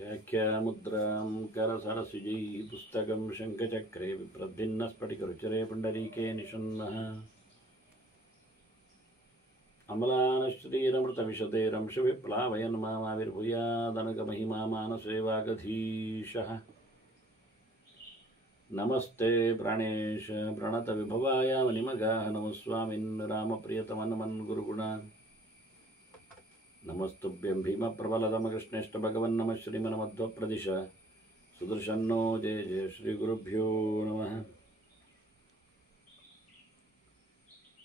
व्याख्यामुद्रां करसरसिजै पुस्तकं शङ्खचक्रे विप्रद्भिन्नस्फटिकरुचिरे पुण्डरीके निषण्णः अमलानश्रीरमृतविशतेरंशविप्लावयन् मामाविर्भूयादनकमहिमा मानसे वागधीशः नमस्ते प्राणेश प्रणतविभवाय वनिमगाः नमः स्वामिन् रामप्रियतमनमन् गुरुगुणान् नमस्तुभ्यं भीमप्रबलतमकृष्णेष्ट भगवन् नमः श्रीमन्मध्वप्रदिश सुदर्शन्नो जय जय श्रीगुरुभ्यो नमः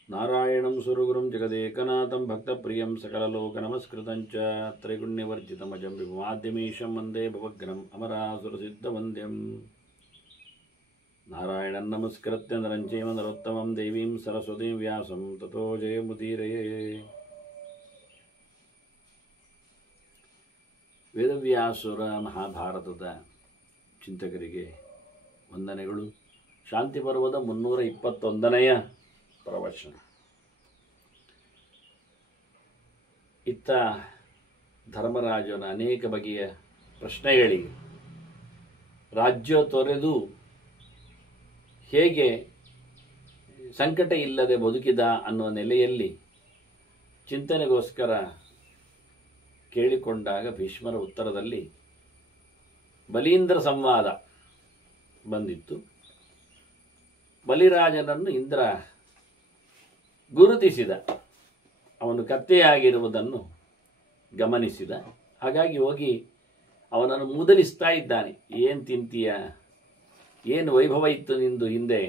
नारायणं सुरगुरुं जगदेकनाथं भक्तप्रियं सकललोकनमस्कृतं च त्रैगुण्यवर्जितमजं विभुमाद्यमीशं वन्दे भवग्नम् अमरासुरसिद्धवन्द्यं नारायणं नमस्कृत्य नरं चैव नरोत्तमं देवीं सरस्वतीं व्यासं ततो जयमुदीरये ವೇದವ್ಯಾಸುರ ಮಹಾಭಾರತದ ಚಿಂತಕರಿಗೆ ವಂದನೆಗಳು. ಶಾಂತಿ ಪರ್ವದ 321ನೆಯ ಪ್ರವಚನ. ಇತ್ತ ಧರ್ಮರಾಜನ ಅನೇಕ ಬಗೆಯ ಪ್ರಶ್ನೆಗಳಿಗೆ ರಾಜ್ಯ ತೊರೆದು ಹೇಗೆ ಸಂಕಟ ಇಲ್ಲದೆ ಬದುಕಿದ ಅನ್ನುವ ನೆಲೆಯಲ್ಲಿ ಚಿಂತನೆಗೋಸ್ಕರ ಕೇಳಿಕೊಂಡಾಗ ಭೀಷ್ಮರ ಉತ್ತರದಲ್ಲಿ ಬಲೀಂದ್ರ ಸಂವಾದ ಬಂದಿತ್ತು. ಬಲಿರಾಜನನ್ನು ಇಂದ್ರ ಗುರುತಿಸಿದ, ಅವನು ಕತ್ತೆಯಾಗಿರುವುದನ್ನು ಗಮನಿಸಿದ. ಹಾಗಾಗಿ ಹೋಗಿ ಅವನನ್ನು ಮೂದಲಿಸ್ತಾ ಇದ್ದಾನೆ. ಏನು ತಿಂತೀಯ, ಏನು ವೈಭವ ಇತ್ತು ನಿಂದು ಹಿಂದೆ,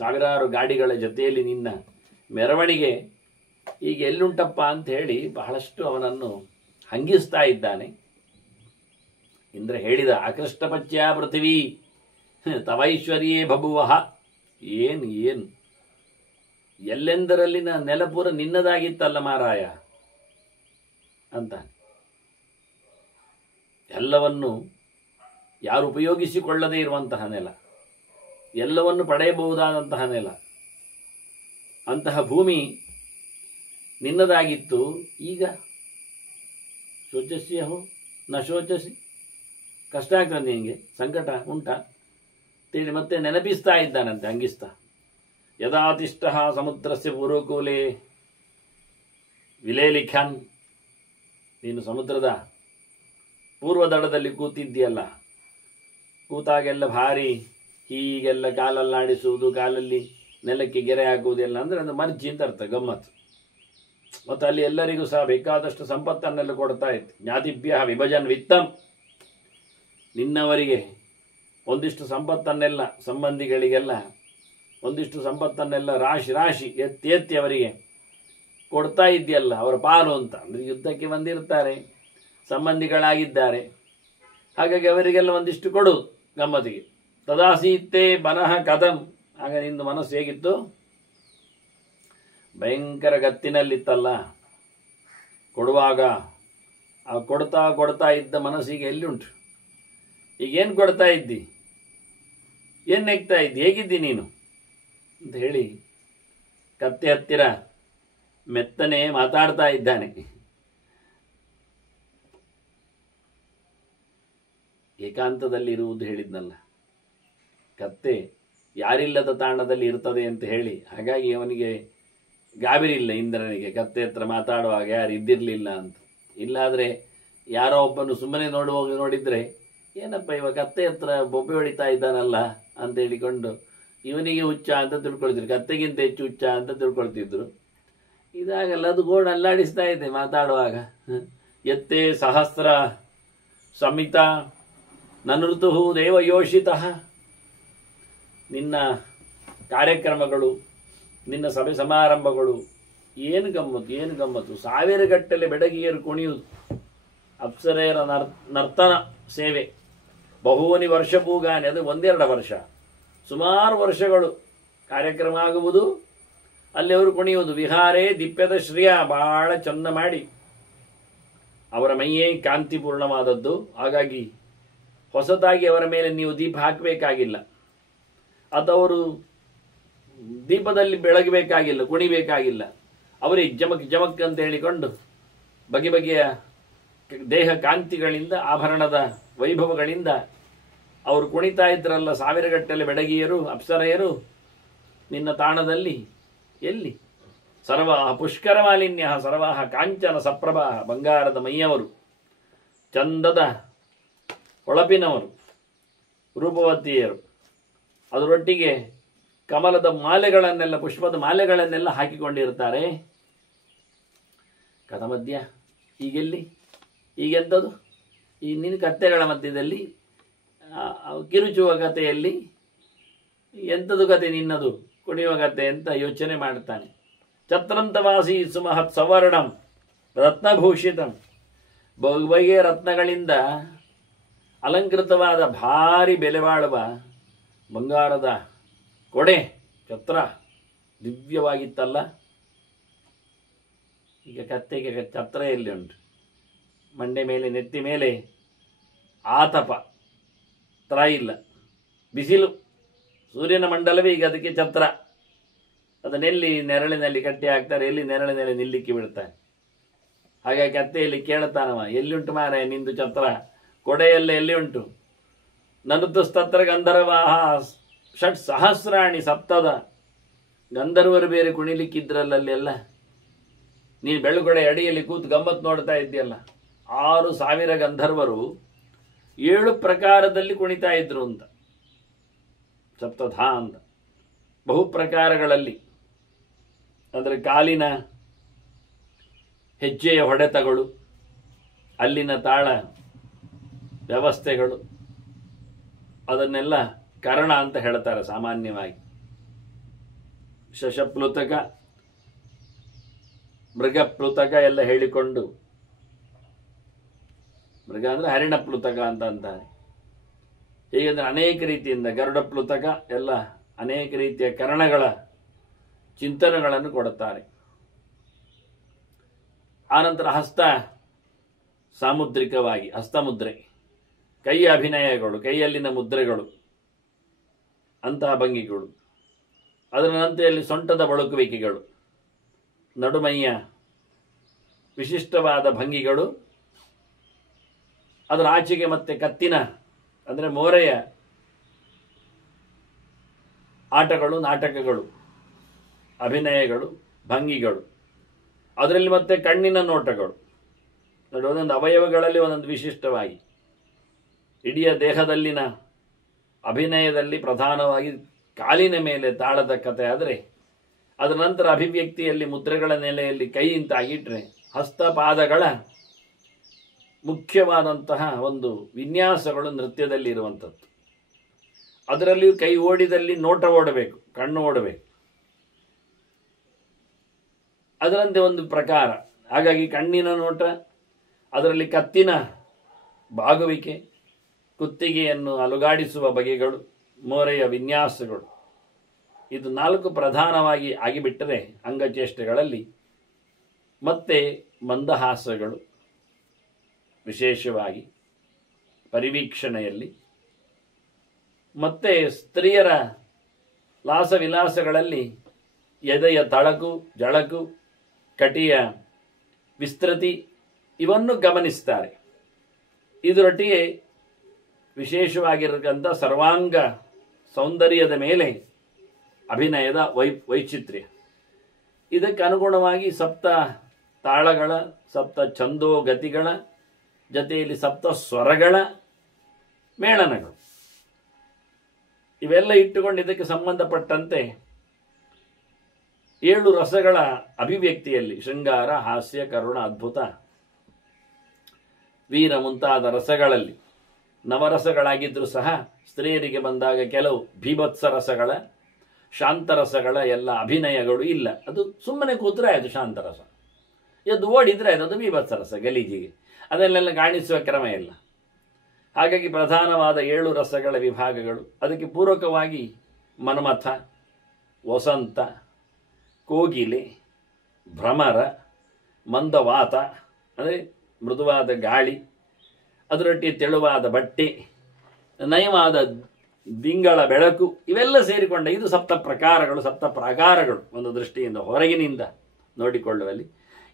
ಸಾವಿರಾರು ಗಾಡಿಗಳ ಜೊತೆಯಲ್ಲಿ ನಿನ್ನ ಮೆರವಣಿಗೆ ಈಗ ಎಲ್ಲುಂಟಪ್ಪ ಅಂತ ಹೇಳಿ ಬಹಳಷ್ಟು ಅವನನ್ನು ಹಂಗಿಸ್ತಾ ಇದ್ದಾನೆ. ಇಂದ್ರ ಹೇಳಿದ, ಆಕೃಷ್ಟಪಚ್ಯ ಪೃಥಿವೀ ತವೈಶ್ವರ್ಯೇ ಬಭುವಃ. ಏನು ಎಲ್ಲೆಂದರಲ್ಲಿನ ನೆಲಪುರ ನಿನ್ನದಾಗಿತ್ತಲ್ಲ ಮಾರಾಯ ಅಂತ. ಎಲ್ಲವನ್ನು ಯಾರು ಉಪಯೋಗಿಸಿಕೊಳ್ಳದೇ ಇರುವಂತಹ ನೆಲ, ಎಲ್ಲವನ್ನು ಪಡೆಯಬಹುದಾದಂತಹ ನೆಲ, ಅಂತಹ ಭೂಮಿ ನಿನ್ನದಾಗಿತ್ತು. ಈಗ ಶೋಚಸ್ಯ ಹೋ ನ ಶೋಚಸಿ, ಕಷ್ಟ ಆಗ್ತದೆ ನಿನಗೆ, ಸಂಕಟ ಉಂಟಾ ಅಂತೇಳಿ ಮತ್ತೆ ನೆನಪಿಸ್ತಾ ಇದ್ದಾನಂತೆ ಹಂಗಿಸ್ತಾ. ಯದಾತಿಷ್ಠ ಸಮುದ್ರಸ್ಯ ಪೂರ್ವಕೂಲೆ ವಿಲೇಲಿಖಾನ್, ನೀನು ಸಮುದ್ರದ ಪೂರ್ವ ದಡದಲ್ಲಿ ಕೂತಿದ್ದೀಯಲ್ಲ, ಕೂತಾಗೆಲ್ಲ ಭಾರಿ ಹೀಗೆಲ್ಲ ಕಾಲಲ್ಲಾಡಿಸುವುದು, ಕಾಲಲ್ಲಿ ನೆಲಕ್ಕೆ ಗೆರೆ ಹಾಕುವುದೆಲ್ಲ ಅಂದರೆ ಅದು ಮರ್ಜಿ ಅಂತ ಅರ್ಥ, ಗಮ್ಮತ್ತು. ಮತ್ತು ಅಲ್ಲಿ ಎಲ್ಲರಿಗೂ ಸಹ ಬೇಕಾದಷ್ಟು ಸಂಪತ್ತನ್ನೆಲ್ಲ ಕೊಡ್ತಾ ಇತ್ತು. ಜ್ಞಾತಿಭ್ಯ ವಿಭಜನ್ ವಿತ್ತಂ, ನಿನ್ನವರಿಗೆ ಒಂದಿಷ್ಟು ಸಂಪತ್ತನ್ನೆಲ್ಲ, ಸಂಬಂಧಿಗಳಿಗೆಲ್ಲ ಒಂದಿಷ್ಟು ಸಂಪತ್ತನ್ನೆಲ್ಲ ರಾಶಿ ರಾಶಿ ಎತ್ತಿ ಅವರಿಗೆ ಕೊಡ್ತಾ ಇದೆಯಲ್ಲ, ಅವರ ಪಾಲು ಅಂತ. ಅಂದರೆ ಯುದ್ಧಕ್ಕೆ ಬಂದಿರ್ತಾರೆ, ಸಂಬಂಧಿಗಳಾಗಿದ್ದಾರೆ, ಹಾಗಾಗಿ ಅವರಿಗೆಲ್ಲ ಒಂದಿಷ್ಟು ಕೊಡು ಗಮ್ಮತಿಗೆ. ತದಾಸೀತೆ ಬನಃ ಕಥಂ, ಆಗ ನಿಂದು ಮನಸ್ಸು ಹೇಗಿತ್ತು? ಭಯಂಕರ ಗತ್ತಿನಲ್ಲಿತ್ತಲ್ಲ ಕೊಡುವಾಗ. ಆ ಕೊಡ್ತಾ ಇದ್ದ ಮನಸ್ಸಿಗೆ ಎಲ್ಲಿ ಉಂಟು? ಈಗೇನು ಕೊಡ್ತಾ ಇದ್ದಿ, ಏನು ನೆಗ್ತಾ ಇದ್ದಿ, ಹೇಗಿದ್ದಿ ನೀನು ಅಂತ ಹೇಳಿ ಕತ್ತೆ ಹತ್ತಿರ ಮೆತ್ತನೆ ಮಾತಾಡ್ತಾ ಇದ್ದಾನೆ. ಏಕಾಂತದಲ್ಲಿರುವುದು ಹೇಳಿದ್ನಲ್ಲ, ಕತ್ತೆ ಯಾರಿಲ್ಲದ ತಾಣದಲ್ಲಿ ಇರ್ತದೆ ಅಂತ ಹೇಳಿ. ಹಾಗಾಗಿ ಅವನಿಗೆ ಗಾಬರಿ ಇಲ್ಲ, ಇಂದ್ರನಿಗೆ ಕತ್ತೆ ಹತ್ರ ಮಾತಾಡುವಾಗ ಯಾರು ಇದ್ದಿರಲಿಲ್ಲ ಅಂತ. ಇಲ್ಲಾದರೆ ಯಾರೋ ಒಬ್ಬನು ಸುಮ್ಮನೆ ನೋಡಿದರೆ ಏನಪ್ಪ ಇವ ಕತ್ತೆ ಹತ್ರ ಬೊಬ್ಬೆ ಹೊಡಿತಾ ಇದ್ದಾನಲ್ಲ ಅಂತ ಹೇಳಿಕೊಂಡು ಇವನಿಗೆ ಹುಚ್ಚ ಅಂತ ತಿಳ್ಕೊಳ್ತಿದ್ರು, ಕತ್ತೆಗಿಂತ ಹೆಚ್ಚು ಹುಚ್ಚ ಅಂತ ತಿಳ್ಕೊಳ್ತಿದ್ರು. ಇದಾಗಲ್ಲ, ಅದು ಗೋಡ್ ಅಲ್ಲಾಡಿಸ್ತಾ ಇದೆ ಮಾತಾಡುವಾಗ. ಎತ್ತೇ ಸಹಸ್ರ ಸಮಿತ ನನೃತು ದೇವಯೋಷಿತಃ, ನಿನ್ನ ಕಾರ್ಯಕ್ರಮಗಳು, ನಿನ್ನ ಸಭೆ ಸಮಾರಂಭಗಳು ಏನು ಗಮ್ಮತ್ತು. ಸಾವಿರಗಟ್ಟಲೆ ಬೆಡಗಿಯರು ಕುಣಿಯುವುದು, ಅಪ್ಸರೆಯರ ನರ್ತನ ಸೇವೆ, ಬಹುವನಿ ವರ್ಷ ಪೂಗಾನೆ, ಅದು 1-2 ವರ್ಷ, ಸುಮಾರು ವರ್ಷಗಳು ಕಾರ್ಯಕ್ರಮ ಆಗುವುದು, ಅಲ್ಲಿ ಅವರು ಕುಣಿಯುವುದು. ವಿಹಾರೇ ದಿಪ್ಯದ ಶ್ರಿಯ, ಬಹಳ ಚಂದ ಮಾಡಿ ಅವರ ಮೈಯೇ ಕಾಂತಿಪೂರ್ಣವಾದದ್ದು. ಹಾಗಾಗಿ ಹೊಸದಾಗಿ ಅವರ ಮೇಲೆ ನೀವು ದೀಪ ಹಾಕಬೇಕಾಗಿಲ್ಲ, ಅಥವಾ ಅವರು ದೀಪದಲ್ಲಿ ಬೆಳಗಬೇಕಾಗಿಲ್ಲ, ಕುಣಿಬೇಕಾಗಿಲ್ಲ. ಅವರೇ ಜಮಕ್ ಜಮಕ್ ಅಂತ ಹೇಳಿಕೊಂಡು ಬಗೆ ಬಗೆಯ ದೇಹ ಕಾಂತಿಗಳಿಂದ, ಆಭರಣದ ವೈಭವಗಳಿಂದ ಅವರು ಕುಣಿತಾ ಇದ್ರಲ್ಲ ಸಾವಿರಗಟ್ಟಲೆ ಬೆಡಗಿಯರು, ಅಪ್ಸರೆಯರು ನಿನ್ನ ತಾಣದಲ್ಲಿ. ಎಲ್ಲಿ? ಸರ್ವಾಹ ಪುಷ್ಕರ ಮಾಲಿನ್ಯ ಸರ್ವಾಹ ಕಾಂಚನ ಸಪ್ರಭಾ, ಬಂಗಾರದ ಮೈಯವರು, ಚಂದದ ಹೊಳಪಿನವರು, ರೂಪವತಿಯರು, ಅದರೊಟ್ಟಿಗೆ ಕಮಲದ ಮಾಲೆಗಳನ್ನೆಲ್ಲ, ಪುಷ್ಪದ ಮಾಲೆಗಳನ್ನೆಲ್ಲ ಹಾಕಿಕೊಂಡಿರ್ತಾರೆ. ಕಥಮಧ್ಯ ಈಗೆಲ್ಲಿ? ಈಗೆಂಥದ್ದು? ಈ ನಿನ್ನ ಕಥೆಗಳ ಮಧ್ಯದಲ್ಲಿ ಕಿರುಚುವ ಕಥೆಯಲ್ಲಿ ಎಂಥದ್ದು ಕತೆ ನಿನ್ನದು, ಕುಣಿಯುವ ಕತೆ ಅಂತ ಯೋಚನೆ ಮಾಡ್ತಾನೆ. ಛತ್ರಂತವಾಸಿ ಸುಮಹತ್ ಸವರ್ಣಂ ರತ್ನಭೂಷಿತಂ, ಬಗೆಯ ರತ್ನಗಳಿಂದ ಅಲಂಕೃತವಾದ ಭಾರಿ ಬೆಲೆ ಬಾಳುವ ಬಂಗಾರದ ಕೊಡೆ ಛತ್ರ ದಿವ್ಯವಾಗಿತ್ತಲ್ಲ. ಈಗ ಕತ್ತೆಗೆ ಛತ್ರ ಎಲ್ಲಿ ಉಂಟು? ಮಂಡೆ ಮೇಲೆ, ನೆತ್ತಿ ಮೇಲೆ ಆತಪ, ತ್ರ ಇಲ್ಲ, ಬಿಸಿಲು, ಸೂರ್ಯನ ಮಂಡಲವೇ ಈಗ ಅದಕ್ಕೆ ಛತ್ರ. ಅದನ್ನೆಲ್ಲಿ ನೆರಳಿನಲ್ಲಿ ಕಟ್ಟಿ ಹಾಕ್ತಾರೆ, ಎಲ್ಲಿ ನೆರಳಿನಲ್ಲಿ ನಿಲ್ಲಿಕ್ಕೆ ಬಿಡ್ತಾರೆ. ಹಾಗಾಗಿ ಕತ್ತೆಯಲ್ಲಿ ಕೇಳುತ್ತಾನವ, ಎಲ್ಲಿ ಉಂಟು ಮಾರ ನಿಂದು ಛತ್ರ, ಕೊಡೆಯಲ್ಲ ಎಲ್ಲಿ ಉಂಟು? ನನುತಸ್ತತ್ರ ಗಂಧರ್ವಾಹ ಷಟ್ ಸಹಸ್ರಾಣಿ ಸಪ್ತದ, ಗಂಧರ್ವರು ಬೇರೆ ಕುಣಿಲಿಕ್ಕಿದ್ರಲ್ಲ. ನೀನು ಬೆಳ್ಳುಗಡೆ ಅಡಿಯಲ್ಲಿ ಕೂತು ಗಮ್ಮತ್ತು ನೋಡ್ತಾ ಇದ್ದೀಯಲ್ಲ. 6,000 ಗಂಧರ್ವರು 7 ಪ್ರಕಾರದಲ್ಲಿ ಕುಣಿತಾ ಇದ್ರು ಅಂತ, ಸಪ್ತಧ ಅಂತ, ಬಹು ಪ್ರಕಾರಗಳಲ್ಲಿ. ಅಂದರೆ ಕಾಲಿನ ಹೆಜ್ಜೆಯ ಹೊಡೆತಗಳು, ಅಲ್ಲಿನ ತಾಳ ವ್ಯವಸ್ಥೆಗಳು, ಅದನ್ನೆಲ್ಲ ಕರ್ಣ ಅಂತ ಹೇಳ್ತಾರೆ ಸಾಮಾನ್ಯವಾಗಿ. ಶಶಪ್ಲುತಕ, ಮೃಗಪ್ಲುತಕ ಎಲ್ಲ ಹೇಳಿಕೊಂಡು, ಮೃಗ ಅಂದರೆ ಹರಿಣಪ್ಲುತಕ ಅಂತ ಅಂತಾರೆ. ಹೀಗಂದ್ರೆ ಅನೇಕ ರೀತಿಯಿಂದ ಗರುಡಪ್ಲುತಕ ಎಲ್ಲ ಅನೇಕ ರೀತಿಯ ಕರ್ಣಗಳ ಚಿಂತನೆಗಳನ್ನು ಕೊಡುತ್ತಾರೆ. ಆನಂತರ ಹಸ್ತ ಸಾಮುದ್ರಿಕವಾಗಿ, ಹಸ್ತಮುದ್ರೆ, ಕೈಯ ಅಭಿನಯಗಳು, ಕೈಯಲ್ಲಿನ ಮುದ್ರೆಗಳು, ಅಂತಹ ಭಂಗಿಗಳು. ಅದರ ನಂತರದಲ್ಲಿ ಸೊಂಟದ ಬಳುಕುವಿಕೆಗಳು, ನಡುಮೈಯ ವಿಶಿಷ್ಟವಾದ ಭಂಗಿಗಳು, ಅದರ ಆಚೆಗೆ ಮತ್ತೆ ಕತ್ತಿನ ಅಂದರೆ ಮೋರೆಯ ಆಟಗಳು, ನಾಟಕಗಳು, ಅಭಿನಯಗಳು, ಭಂಗಿಗಳು. ಅದರಲ್ಲಿ ಮತ್ತೆ ಕಣ್ಣಿನ ನೋಟಗಳು ನೋಡಿ, ಒಂದೊಂದು ಅವಯವಗಳಲ್ಲಿ ಒಂದೊಂದು ವಿಶಿಷ್ಟವಾಗಿ. ಇಡೀ ದೇಹದಲ್ಲಿನ ಅಭಿನಯದಲ್ಲಿ ಪ್ರಧಾನವಾಗಿ ಕಾಲಿನ ಮೇಲೆ ತಾಳದ ಕಥೆ ಆದರೆ, ಅದರ ನಂತರ ಅಭಿವ್ಯಕ್ತಿಯಲ್ಲಿ ಮುದ್ರೆಗಳ ನೆಲೆಯಲ್ಲಿ ಕೈ ಇಂತಾಗಿಟ್ರೆ ಹಸ್ತಪಾದಗಳ ಮುಖ್ಯವಾದಂತಹ ಒಂದು ವಿನ್ಯಾಸಗಳು ನೃತ್ಯದಲ್ಲಿ ಇರುವಂಥದ್ದು. ಅದರಲ್ಲಿಯೂ ಕೈ ಓಡಿದಲ್ಲಿ ನೋಟ ಓಡಬೇಕು, ಕಣ್ಣು ಓಡಬೇಕು, ಅದರಂತೆ ಒಂದು ಪ್ರಕಾರ. ಹಾಗಾಗಿ ಕಣ್ಣಿನ ನೋಟ, ಅದರಲ್ಲಿ ಕತ್ತಿನ ಬಾಗುವಿಕೆ, ಕುತ್ತಿಗೆಯನ್ನು ಅಲುಗಾಡಿಸುವ ಬಗೆಗಳು, ಮೋರೆಯ ವಿನ್ಯಾಸಗಳು, ಇದು 4 ಪ್ರಧಾನವಾಗಿ ಆಗಿಬಿಟ್ಟರೆ ಅಂಗಚೇಷ್ಟೆಗಳಲ್ಲಿ. ಮತ್ತೆ ಮಂದಹಾಸಗಳು, ವಿಶೇಷವಾಗಿ ಪರಿವೀಕ್ಷಣೆಯಲ್ಲಿ, ಮತ್ತೆ ಸ್ತ್ರೀಯರ ಲಾಸವಿಲಾಸಗಳಲ್ಲಿ ಎದೆಯ ತಳಕು, ಜಳಕು, ಕಟಿಯ ವಿಸ್ತೃತಿ ಇವನ್ನು ಗಮನಿಸ್ತಾರೆ. ಇದರೊಟ್ಟಿಗೆ ವಿಶೇಷವಾಗಿರತಕ್ಕಂಥ ಸರ್ವಾಂಗ ಸೌಂದರ್ಯದ ಮೇಲೆ ಅಭಿನಯದ ವೈಚಿತ್ರ್ಯ. ಇದಕ್ಕೆ ಅನುಗುಣವಾಗಿ ಸಪ್ತ ತಾಳಗಳ, ಸಪ್ತ ಛಂದೋಗತಿಗಳ ಜೊತೆಯಲ್ಲಿ ಸಪ್ತ ಸ್ವರಗಳ ಮೇಳನಗಳು ಇವೆಲ್ಲ ಇಟ್ಟುಕೊಂಡು ಇದಕ್ಕೆ ಸಂಬಂಧಪಟ್ಟಂತೆ 7 ರಸಗಳ ಅಭಿವ್ಯಕ್ತಿಯಲ್ಲಿ ಶೃಂಗಾರ, ಹಾಸ್ಯ, ಕರುಣ, ಅದ್ಭುತ, ವೀರ ಮುಂತಾದ ರಸಗಳಲ್ಲಿ ನವರಸಗಳಾಗಿದ್ದರೂ ಸಹ ಸ್ತ್ರೀಯರಿಗೆ ಬಂದಾಗ ಕೆಲವು ಭೀಭತ್ಸ ರಸಗಳ, ಶಾಂತರಸಗಳ ಎಲ್ಲ ಅಭಿನಯಗಳು ಇಲ್ಲ. ಅದು ಸುಮ್ಮನೆ ಕೂತ್ರೆ ಆಯಿತು ಶಾಂತರಸ, ಎದ್ದು ಓಡಿದ್ರೆ ಆಯಿತು ಅದು ಭೀಭತ್ಸ ರಸ ಗಲೀಜಿಗೆ, ಅದನ್ನೆಲ್ಲ ಕಾಣಿಸುವ ಕ್ರಮ ಇಲ್ಲ. ಹಾಗಾಗಿ ಪ್ರಧಾನವಾದ 7 ರಸಗಳ ವಿಭಾಗಗಳು. ಅದಕ್ಕೆ ಪೂರಕವಾಗಿ ಮನ್ಮಥ, ವಸಂತ, ಕೋಗಿಲೆ, ಭ್ರಮರ, ಮಂದವಾತ ಅಂದರೆ ಮೃದುವಾದ ಗಾಳಿ, ಅದರೊಟ್ಟಿಗೆ ತೆಳುವಾದ ಬಟ್ಟೆ, ನಯವಾದ ದಿಂಗಳ ಬೆಳಕು, ಇವೆಲ್ಲ ಸೇರಿಕೊಂಡ ಇದು ಸಪ್ತ ಪ್ರಕಾರಗಳು, ಸಪ್ತ ಪ್ರಾಕಾರಗಳು. ಒಂದು ದೃಷ್ಟಿಯಿಂದ ಹೊರಗಿನಿಂದ ನೋಡಿಕೊಳ್ಳುವಲ್ಲಿ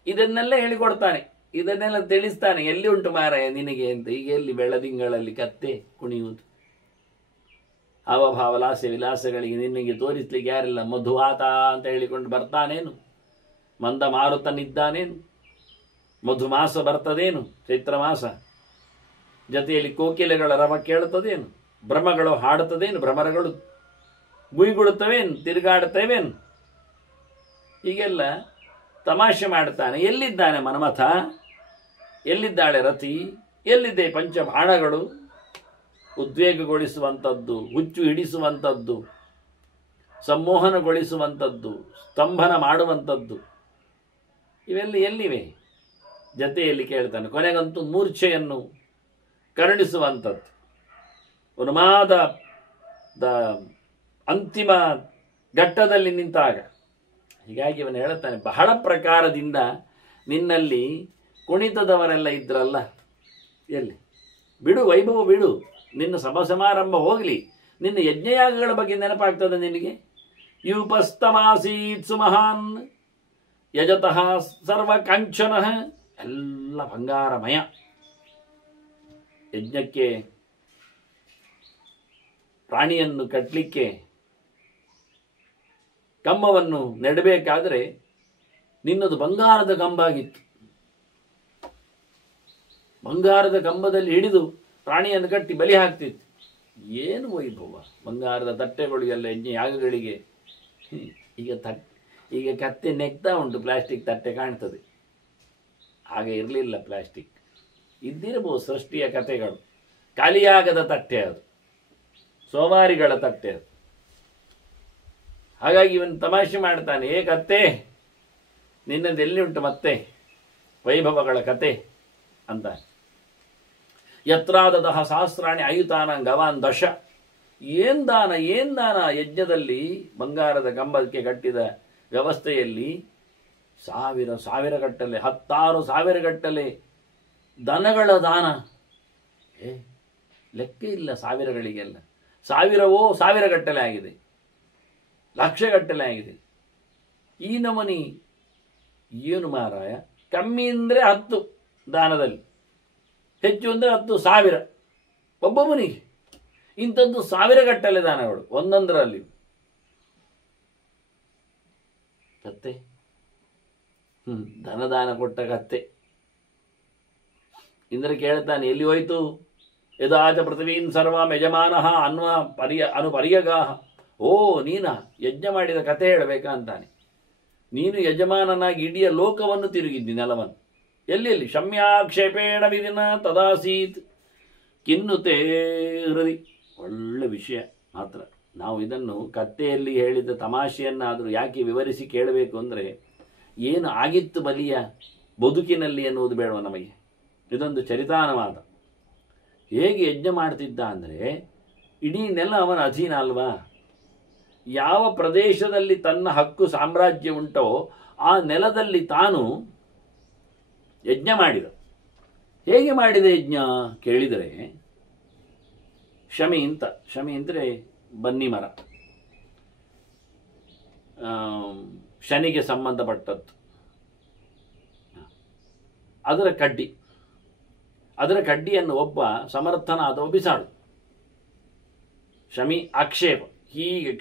ಇದನ್ನೆಲ್ಲ ಹೇಳಿಕೊಡ್ತಾನೆ. ಇದನ್ನೆಲ್ಲ ತಿಳಿಸ್ತಾನೆ. ಎಲ್ಲಿ ಉಂಟು ಮಾರಾಯ ನಿನಗೆ ಅಂತ. ಈಗ ಎಲ್ಲಿ ಬೆಳದಿಂಗಳಲ್ಲಿ ಕತ್ತೆ ಕುಣಿಯುವುದು? ಹಾವಭಾವ ಲಾಸ್ಯ ವಿಲಾಸಗಳಿಗೆ ನಿನಗೆ ತೋರಿಸ್ಲಿಕ್ಕೆ ಯಾರಿಲ್ಲ. ಮಧುವಾತ ಅಂತ ಹೇಳಿಕೊಂಡು ಬರ್ತಾನೇನು? ಮಂದ ಮಾರುತನಿದ್ದಾನೇನು? ಮಧುಮಾಸ ಬರ್ತದೇನು? ಚೈತ್ರ ಮಾಸ. ಜೊತೆಯಲ್ಲಿ ಕೋಕಿಲೆಗಳ ರವ ಕೇಳುತ್ತದೇನು? ಭ್ರಮಗಳು ಹಾಡುತ್ತದೇನು? ಭ್ರಮರಗಳು ಗುಯ್ಗುಡುತ್ತವೇನು? ತಿರುಗಾಡುತ್ತವೇನು? ಹೀಗೆಲ್ಲ ತಮಾಷೆ ಮಾಡ್ತಾನೆ. ಎಲ್ಲಿದ್ದಾನೆ ಮನ್ಮಥ? ಎಲ್ಲಿದ್ದಾಳೆ ರತಿ? ಎಲ್ಲಿದೆ ಪಂಚಬಾಣಗಳು? ಉದ್ವೇಗಗೊಳಿಸುವಂಥದ್ದು, ಹುಚ್ಚು ಹಿಡಿಸುವಂಥದ್ದು, ಸಂಮೋಹನಗೊಳಿಸುವಂಥದ್ದು, ಸ್ತಂಭನ ಮಾಡುವಂಥದ್ದು, ಇವೆಲ್ಲ ಎಲ್ಲಿವೆ? ಜತೆಯಲ್ಲಿ ಕೇಳ್ತಾನೆ. ಕೊನೆಗಂತೂ ಮೂರ್ಛೆಯನ್ನು ಕರುಣಿಸುವಂಥದ್ದು, ಉನ್ಮಾದದ ಅಂತಿಮ ಘಟ್ಟದಲ್ಲಿ ನಿಂತಾಗ. ಹೀಗಾಗಿ ಅವನು ಹೇಳುತ್ತಾನೆ, ಬಹಳ ಪ್ರಕಾರದಿಂದ ನಿನ್ನಲ್ಲಿ ಕುಣಿತದವರೆಲ್ಲ ಇದ್ರಲ್ಲ, ಎಲ್ಲಿ ಬಿಡು, ವೈಭವ ಬಿಡು, ನಿನ್ನ ಸಭಾ ಸಮಾರಂಭ ಹೋಗಲಿ, ನಿನ್ನ ಯಜ್ಞಯಾಗಗಳ ಬಗ್ಗೆ ನೆನಪಾಗ್ತದೆ ನಿನಗೆ. ಯೂಪಸ್ತಮಾಸೀತ್ ಸುಮಹಾನ್ ಯಜತಃ ಸರ್ವ ಕಾಂಚನ, ಎಲ್ಲ ಬಂಗಾರಮಯ. ಯಜ್ಞಕ್ಕೆ ಪ್ರಾಣಿಯನ್ನು ಕಟ್ಟಲಿಕ್ಕೆ ಕಂಬವನ್ನು ನೆಡಬೇಕಾದ್ರೆ ನಿನ್ನದು ಬಂಗಾರದ ಕಂಬಾಗಿತ್ತು. ಬಂಗಾರದ ಕಂಬದಲ್ಲಿ ಹಿಡಿದು ಪ್ರಾಣಿಯನ್ನು ಕಟ್ಟಿ ಬಲಿ ಹಾಕ್ತಿತ್ತು. ಏನು ವೈಭವ! ಬಂಗಾರದ ತಟ್ಟೆಗಳು ಎಲ್ಲ ಯಜ್ಞ ಯಾಗಗಳಿಗೆ. ಈಗ ಕತ್ತೆ ನೆಗ್ತಾ ಉಂಟು, ಪ್ಲಾಸ್ಟಿಕ್ ತಟ್ಟೆ ಕಾಣ್ತದೆ. ಹಾಗೆ ಇರಲಿಲ್ಲ ಪ್ಲಾಸ್ಟಿಕ್. ಇದ್ದಿರಬಹುದು ಸೃಷ್ಟಿಯ ಕಥೆಗಳು. ಖಾಲಿಯಾಗದ ತಟ್ಟೆ ಅದು, ಸೋಮಾರಿಗಳ ತಟ್ಟೆ ಅದು. ಹಾಗಾಗಿ ಇವನು ತಮಾಷೆ ಮಾಡ್ತಾನೆ, ಏ ಕತ್ತೆ, ನಿನ್ನದು ಎಲ್ಲಿ ಉಂಟು ಮತ್ತೆ ವೈಭವಗಳ ಕತೆ ಅಂತ. ಯತ್ರಾದದಃ ಸಹಸ್ರಾಣಿ ಆಯುತಾನ ಗವಾನ್ ದಶ. ಏನ್ ದಾನ ಯಜ್ಞದಲ್ಲಿ ಬಂಗಾರದ ಕಂಬಕ್ಕೆ ಕಟ್ಟಿದ ವ್ಯವಸ್ಥೆಯಲ್ಲಿ ಸಾವಿರ ಗಟ್ಟಲೆ, 10,000 ಗಟ್ಟಲೆ ದನಗಳ ದಾನ. ಲೆಕ್ಕ ಇಲ್ಲ ಸಾವಿರಗಳಿಗೆಲ್ಲ. ಸಾವಿರವೋ 1000 ಗಟ್ಟಲೆ ಆಗಿದೆ, ಲಕ್ಷಗಟ್ಟಲೆ ಆಗಿದೆ. ಈ ನಮನಿ ಏನು ಮಾರಾಯ! ಕಮ್ಮಿ ಅಂದರೆ 10 ದಾನದಲ್ಲಿ, ಹೆಚ್ಚು ಅಂದರೆ 10,000 ಒಬ್ಬೊಬ್ಬನಿಗೆ. ಇಂಥದ್ದು 1000 ಗಟ್ಟಲೆ ದಾನಗಳು ಒಂದೊಂದರಲ್ಲಿ. ಕತ್ತೆ, ಧನದಾನ ಕೊಟ್ಟ ಕತ್ತೆ. ಇಂದ್ರ ಕೇಳ್ತಾನೆ, ಎಲ್ಲಿ ಹೋಯ್ತು? ಯದಾಚ ಪೃಥ್ವೀನ್ ಸರ್ವಾಂ ಯಜಮಾನಃ ಅನುಪರ್ಯಗಾಹ. ಓ, ನೀನ ಯಜ್ಞ ಮಾಡಿದ ಕತೆ ಹೇಳಬೇಕಾ ಅಂತಾನೆ. ನೀನು ಯಜಮಾನನಾಗಿ ಇಡೀ ಲೋಕವನ್ನು ತಿರುಗಿದ್ದಿ, ನೆಲವನ್ನು. ಎಲ್ಲಿ ಶಮ್ಯಾಕ್ಷೇಪೇಣ ವಿಧಿನ ತದಾಸೀತ್ ಕಿನ್ನುತೇ ಹೃದಯ. ಒಳ್ಳೆ ವಿಷಯ ಮಾತ್ರ. ನಾವು ಇದನ್ನು ಕತ್ತೆಯಲ್ಲಿ ಹೇಳಿದ ತಮಾಷೆಯನ್ನಾದರೂ ಯಾಕೆ ವಿವರಿಸಿ ಕೇಳಬೇಕು ಅಂದರೆ, ಏನು ಆಗಿತ್ತು ಬಲಿಯ ಬದುಕಿನಲ್ಲಿ ಎನ್ನುವುದು ಬೇಡವ ನಮಗೆ. ಇದೊಂದು ಚರಿತಾನುವಾದ. ಹೇಗೆ ಯಜ್ಞ ಮಾಡ್ತಿದ್ದ ಅಂದರೆ, ಇಡೀ ನೆಲ ಅವನ ಅಧೀನ ಅಲ್ವಾ. ಯಾವ ಪ್ರದೇಶದಲ್ಲಿ ತನ್ನ ಹಕ್ಕು ಸಾಮ್ರಾಜ್ಯ ಉಂಟೋ ಆ ನೆಲದಲ್ಲಿ ತಾನು ಯಜ್ಞ ಮಾಡಿದ. ಹೇಗೆ ಮಾಡಿದ ಯಜ್ಞ ಕೇಳಿದರೆ, ಶಮಿ ಅಂದರೆ ಬನ್ನಿ ಮರ, ಶನಿಗೆ ಸಂಬಂಧಪಟ್ಟದ್ದು. ಅದರ ಕಡ್ಡಿಯನ್ನು ಒಬ್ಬ ಸಮರ್ಥನಾದವ ಬಿಸಾಡು. ಶಮಿ ಆಕ್ಷೇಪ, ಹೀಗೆ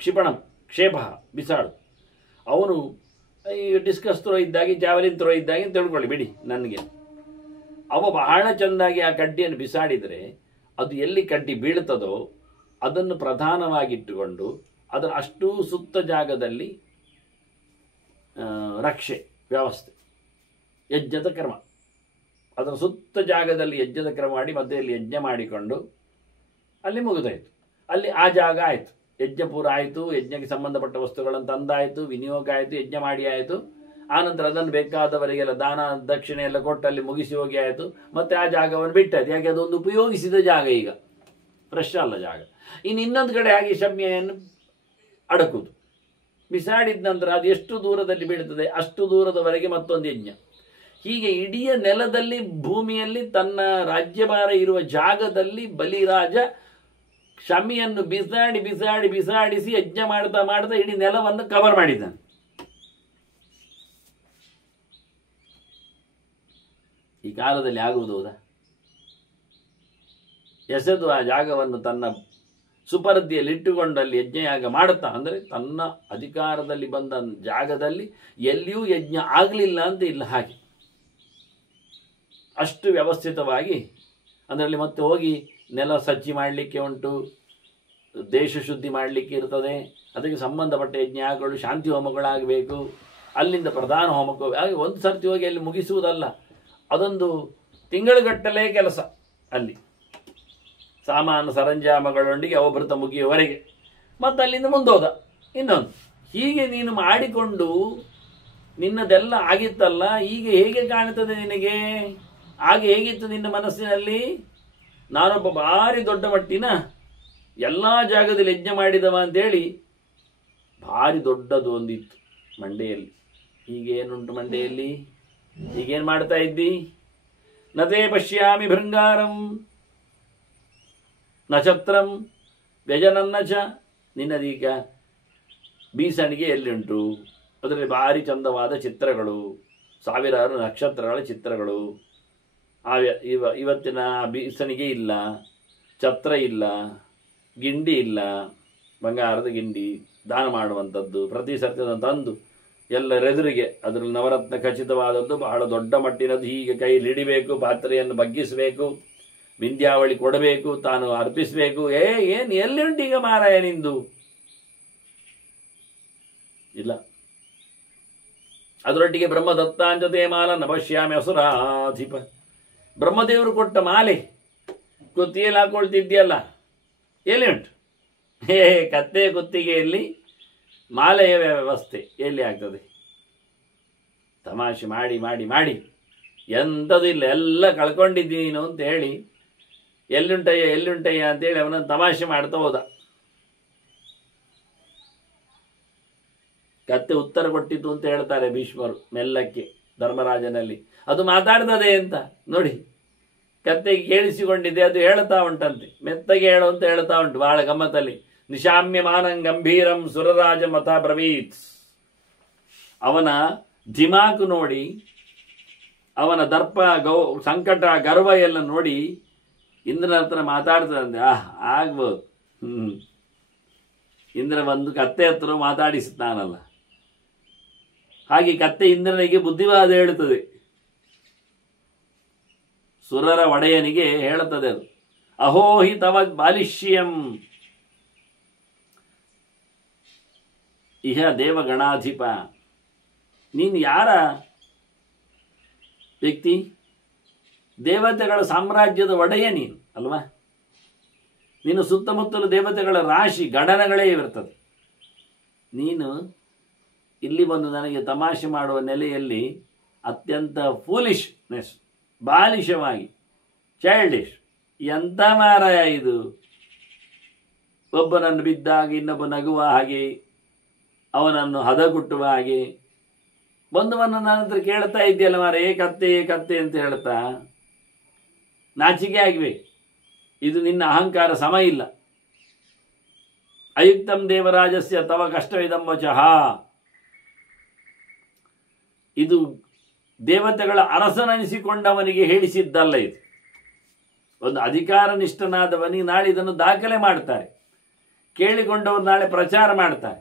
ಕ್ಷೇಪ ಬಿಸಾಡು. ಅವನು ಈ ಡಿಸ್ಕಸ್ ಥ್ರೋ ಇದ್ದಾಗೆ, ಜಾವೆಲಿನ್ ಥ್ರೋ ಇದ್ದಾಗೆ ತಿಳ್ಕೊಳ್ಳಿ ಬಿಡಿ ನನಗೆ. ಅವ ಬಹಳ ಚೆಂದಾಗಿ ಆ ಕಡ್ಡಿಯನ್ನು ಬಿಸಾಡಿದರೆ ಅದು ಎಲ್ಲಿ ಕಡ್ಡಿ ಬೀಳ್ತದೋ ಅದನ್ನು ಪ್ರಧಾನವಾಗಿಟ್ಟುಕೊಂಡು ಅದರ ಅಷ್ಟೂ ಸುತ್ತ ಜಾಗದಲ್ಲಿ ರಕ್ಷೆ ವ್ಯವಸ್ಥೆ, ಯಜ್ಞದ ಕ್ರಮ. ಅದರ ಸುತ್ತ ಜಾಗದಲ್ಲಿ ಯಜ್ಞದ ಕ್ರಮ ಮಾಡಿ ಮಧ್ಯೆಯಲ್ಲಿ ಯಜ್ಞ ಮಾಡಿಕೊಂಡು ಅಲ್ಲಿ ಮುಗಿದಾಯಿತು. ಅಲ್ಲಿ ಆ ಜಾಗ ಆಯಿತು, ಯಜ್ಞ ಪೂರ ಆಯಿತು, ಯಜ್ಞಕ್ಕೆ ಸಂಬಂಧಪಟ್ಟ ವಸ್ತುಗಳನ್ನು ತಂದಾಯಿತು, ವಿನಿಯೋಗ ಆಯಿತು, ಯಜ್ಞ ಮಾಡಿ ಆಯಿತು. ಆನಂತರ ಅದನ್ನು ಬೇಕಾದವರಿಗೆಲ್ಲ ದಾನ ದಕ್ಷಿಣೆ ಎಲ್ಲ ಕೊಟ್ಟು ಅಲ್ಲಿ ಮುಗಿಸಿ ಹೋಗಿ ಆಯಿತು. ಮತ್ತೆ ಆ ಜಾಗವನ್ನು ಬಿಟ್ಟಾಯ್ತು. ಯಾಕೆ ಅದೊಂದು ಉಪಯೋಗಿಸಿದ ಜಾಗ, ಈಗ ಫ್ರೆಶ್ ಅಲ್ಲ ಜಾಗ. ಇನ್ನು ಇನ್ನೊಂದು ಕಡೆ ಹಾಗೆ ಶಮ್ಯೆಯನ್ನು ಅಡಕುವುದು. ಬಿಸಾಡಿದ ನಂತರ ಅದು ಎಷ್ಟು ದೂರದಲ್ಲಿ ಬೀಳ್ತದೆ ಅಷ್ಟು ದೂರದವರೆಗೆ ಮತ್ತೊಂದು ಯಜ್ಞ. ಹೀಗೆ ಇಡೀ ನೆಲದಲ್ಲಿ, ಭೂಮಿಯಲ್ಲಿ, ತನ್ನ ರಾಜ್ಯಭಾರ ಇರುವ ಜಾಗದಲ್ಲಿ ಬಲಿರಾಜ ಶಮಿಯನ್ನು ಬಿಸಾಡಿಸಿ ಯಜ್ಞ ಮಾಡ್ತಾ ಇಡೀ ನೆಲವನ್ನು ಕವರ್ ಮಾಡಿದ್ದಾನೆ. ಈ ಕಾಲದಲ್ಲಿ ಆಗುವುದು ಹೌದಾ? ಎಸೆದು ಆ ಜಾಗವನ್ನು ತನ್ನ ಸುಪರ್ದಿಯಲ್ಲಿ ಇಟ್ಟುಕೊಂಡು ಅಲ್ಲಿ ಯಜ್ಞಯಾಗ ಮಾಡುತ್ತಾ, ಅಂದರೆ ತನ್ನ ಅಧಿಕಾರದಲ್ಲಿ ಬಂದ ಜಾಗದಲ್ಲಿ ಎಲ್ಲಿಯೂ ಯಜ್ಞ ಆಗಲಿಲ್ಲ ಅಂತ ಇಲ್ಲ. ಹಾಗೆ ಅಷ್ಟು ವ್ಯವಸ್ಥಿತವಾಗಿ ಅದರಲ್ಲಿ ಮತ್ತೆ ಹೋಗಿ ನೆಲ ಸಜ್ಜಿ ಮಾಡಲಿಕ್ಕೆ ಉಂಟು, ದೇಶ ಶುದ್ಧಿ ಮಾಡಲಿಕ್ಕೆ ಇರ್ತದೆ, ಅದಕ್ಕೆ ಸಂಬಂಧಪಟ್ಟ ಯಜ್ಞಗಳು ಶಾಂತಿ ಹೋಮಗಳಾಗಬೇಕು, ಅಲ್ಲಿಂದ ಪ್ರಧಾನ ಹೋಮಕ್ಕೂ ಹಾಗೆ ಒಂದು ಸರ್ತಿ ಹೋಗಿ ಅಲ್ಲಿ ಮುಗಿಸುವುದಲ್ಲ, ಅದೊಂದು ತಿಂಗಳುಗಟ್ಟಲೆ ಕೆಲಸ. ಅಲ್ಲಿ ಸಾಮಾನು ಸರಂಜಾಮಗಳೊಂದಿಗೆ ಅವಭೃತ ಮುಗಿಯುವವರೆಗೆ, ಮತ್ತು ಅಲ್ಲಿಂದ ಮುಂದೋದ ಇನ್ನೊಂದು. ಹೀಗೆ ನೀನು ಮಾಡಿಕೊಂಡು ನಿನ್ನದೆಲ್ಲ ಆಗಿತ್ತಲ್ಲ, ಈಗ ಹೇಗೆ ಕಾಣುತ್ತದೆ ನಿನಗೆ? ಹಾಗೆ ಹೇಗಿತ್ತು ನಿನ್ನ ಮನಸ್ಸಿನಲ್ಲಿ? ನಾನೊಬ್ಬ ಭಾರಿ ದೊಡ್ಡ ಮಟ್ಟಿನ ಎಲ್ಲ ಜಾಗದಲ್ಲಿ ಯಜ್ಞ ಮಾಡಿದವ ಅಂತೇಳಿ ಭಾರಿ ದೊಡ್ಡದು ಒಂದಿತ್ತು ಮಂಡೆಯಲ್ಲಿ. ಈಗೇನುಂಟು ಮಂಡೆಯಲ್ಲಿ? ಈಗೇನು ಮಾಡ್ತಾ ಇದ್ದಿ? ನತೇ ಪಶ್ಯಾಮಿ ಭೃಂಗಾರಂ ನಕ್ಷತ್ರಂ ವ್ಯಜನನ್ನ ಚ. ನಿನ್ನದೀಗ ಬೀಸಣಿಗೆ ಎಲ್ಲಿಂಟು? ಅದರಲ್ಲಿ ಭಾರಿ ಚಂದವಾದ ಚಿತ್ರಗಳು, ಸಾವಿರಾರು ನಕ್ಷತ್ರಗಳ ಚಿತ್ರಗಳು. ಇವತ್ತಿನ ಬೀಸಣಿಗೆ ಇಲ್ಲ, ಛತ್ರ ಇಲ್ಲ, ಗಿಂಡಿ ಇಲ್ಲ, ಬಂಗಾರದ ಗಿಂಡಿ ದಾನ ಮಾಡುವಂಥದ್ದು. ಪ್ರತಿ ಸರ್ತಿ ಅದನ್ನು ತಂದು ಎಲ್ಲರೆದುರಿಗೆ ಅದರಲ್ಲಿ ನವರತ್ನ ಖಚಿತವಾದದ್ದು ಬಹಳ ದೊಡ್ಡ ಮಟ್ಟಿನದ್ದು ಹೀಗೆ ಕೈಲಿ ಹಿಡಿಬೇಕು, ಪಾತ್ರೆಯನ್ನು ಬಗ್ಗಿಸಬೇಕು, ವಿಂಧ್ಯಾವಳಿ ಕೊಡಬೇಕು, ತಾನು ಅರ್ಪಿಸಬೇಕು. ಏನು ಎಲ್ಲಿ ಉಂಟು ಈಗ ಮಾರಾಯ ನಿಂದು? ಇಲ್ಲ. ಅದರೊಟ್ಟಿಗೆ ಬ್ರಹ್ಮದತ್ತಾಂಜತೆ ಮಾಲ ನಪಶ್ಯಾಮಿ ಅಸುರಾಧಿಪ. ಬ್ರಹ್ಮದೇವರು ಕೊಟ್ಟ ಮಾಲೆ ಕುತ್ತಿಗೆಯಲ್ಲಿ ಹಾಕೊಳ್ತಿದ್ಯಲ್ಲ, ಎಲ್ಲಿ ಉಂಟು? ಕತ್ತೆ ಕುತ್ತಿಗೆಯಲ್ಲಿ ಮಾಲೆಯ ವ್ಯವಸ್ಥೆ ಎಲ್ಲಿ ಆಗ್ತದೆ? ತಮಾಷೆ ಮಾಡಿ ಮಾಡಿ ಮಾಡಿ ಎಂಥದಿಲ್ಲ, ಎಲ್ಲ ಕಳ್ಕೊಂಡಿದ್ದೀನಿ ನೀನು ಅಂತ ಹೇಳಿ ಎಲ್ಲಿಂಟಯ್ಯ ಅಂತೇಳಿ ಅವನನ್ನು ತಮಾಷೆ ಮಾಡ್ತಾ ಹೋದ. ಕತ್ತೆ ಉತ್ತರ ಕೊಟ್ಟಿತ್ತು ಅಂತ ಹೇಳ್ತಾರೆ ಭೀಷ್ಮರು ಮೆಲ್ಲಕ್ಕೆ ಧರ್ಮರಾಜನಲ್ಲಿ. ಅದು ಮಾತಾಡ್ತದೆ ಅಂತ ನೋಡಿ, ಕತ್ತೆಗೆ ಕೇಳಿಸಿಕೊಂಡಿದೆ, ಅದು ಹೇಳ್ತಾ ಉಂಟಂತೆ, ಮೆತ್ತಗೆ ಹೇಳು ಅಂತ ಹೇಳ್ತಾ ಉಂಟು ಬಹಳ ಗಮ್ಮತ್ತಲ್ಲಿ. ನಿಶಾಮ್ಯಮಾನಂ ಗಂಭೀರಂ ಸುರರಾಜ ಮತ ಬ್ರವೀತ್. ಅವನ ಧಿಮಾಕು ನೋಡಿ, ಅವನ ದರ್ಪ ಸಂಕಟ ಗರ್ವ ಎಲ್ಲ ನೋಡಿ ಇಂದ್ರನ ಹತ್ರ ಮಾತಾಡ್ತದಂತೆ. ಆಗ್ಬೋದು. ಇಂದ್ರ ಬಂದು ಕತ್ತೆ ಹತ್ರ ಮಾತಾಡಿಸ್ತಾನಲ್ಲ, ಹಾಗೆ ಕತ್ತೆ ಇಂದ್ರನಿಗೆ ಬುದ್ಧಿವಾದ ಹೇಳುತ್ತದೆ, ಸುರರ ಒಡೆಯನಿಗೆ ಹೇಳುತ್ತದೆ ಅದು. ಅಹೋಹಿ ತವ ಬಾಲಿಷ್ಯಂ ಇಹ ದೇವಗಣಾಧಿಪ. ನೀನು ಯಾರ ವ್ಯಕ್ತಿ? ದೇವತೆಗಳ ಸಾಮ್ರಾಜ್ಯದ ಒಡೆಯ ನೀನು ಅಲ್ವಾ? ನೀನು ಸುತ್ತಮುತ್ತಲು ದೇವತೆಗಳ ರಾಶಿ ಗಣನಗಳೇ ಇರ್ತದೆ. ನೀನು ಇಲ್ಲಿ ಬಂದು ನನಗೆ ತಮಾಷೆ ಮಾಡುವ ನೆಲೆಯಲ್ಲಿ ಅತ್ಯಂತ ಫೂಲಿಶ್ನೆಸ್, ಬಾಲಿಶವಾಗಿ, ಚೈಲ್ಡಿಶ್. ಎಂಥ ಮಾರಾಯ ಇದು? ಒಬ್ಬನನ್ನು ಬಿದ್ದಾಗ ಇನ್ನೊಬ್ಬ ನಗುವ ಹಾಗೆ, ಅವನನ್ನು ಹದಗುಟ್ಟುವ ಹಾಗೆ ಬಂಧುವನ್ನು ನನ್ನ ಹತ್ರ ಕೇಳ್ತಾ ಇದೆಯಲ್ಲ ಮಾರ, ಕತ್ತೆ ಕತ್ತೆ ಅಂತ ಹೇಳ್ತಾ ನಾಚಿಕೆ ಆಗಿವೆ. ಇದು ನಿನ್ನ ಅಹಂಕಾರ ಸಮ ಇಲ್ಲ. ಅಯುಕ್ತಂ ದೇವರಾಜಸ್ಯ ತವ ಕಷ್ಟವಿದಂ ವಚಃ. ಇದು ದೇವತೆಗಳ ಅರಸನೆನಿಸಿಕೊಂಡವನಿಗೆ ಹೇಳಿಸಿದ್ದಲ್ಲ. ಇದು ಒಂದು ಅಧಿಕಾರ ನಿಷ್ಠನಾದವನಿಗೆ ನಾಳೆ ಇದನ್ನು ದಾಖಲೆ ಮಾಡ್ತಾರೆ, ಕೇಳಿಕೊಂಡವರು ನಾಳೆ ಪ್ರಚಾರ ಮಾಡ್ತಾರೆ.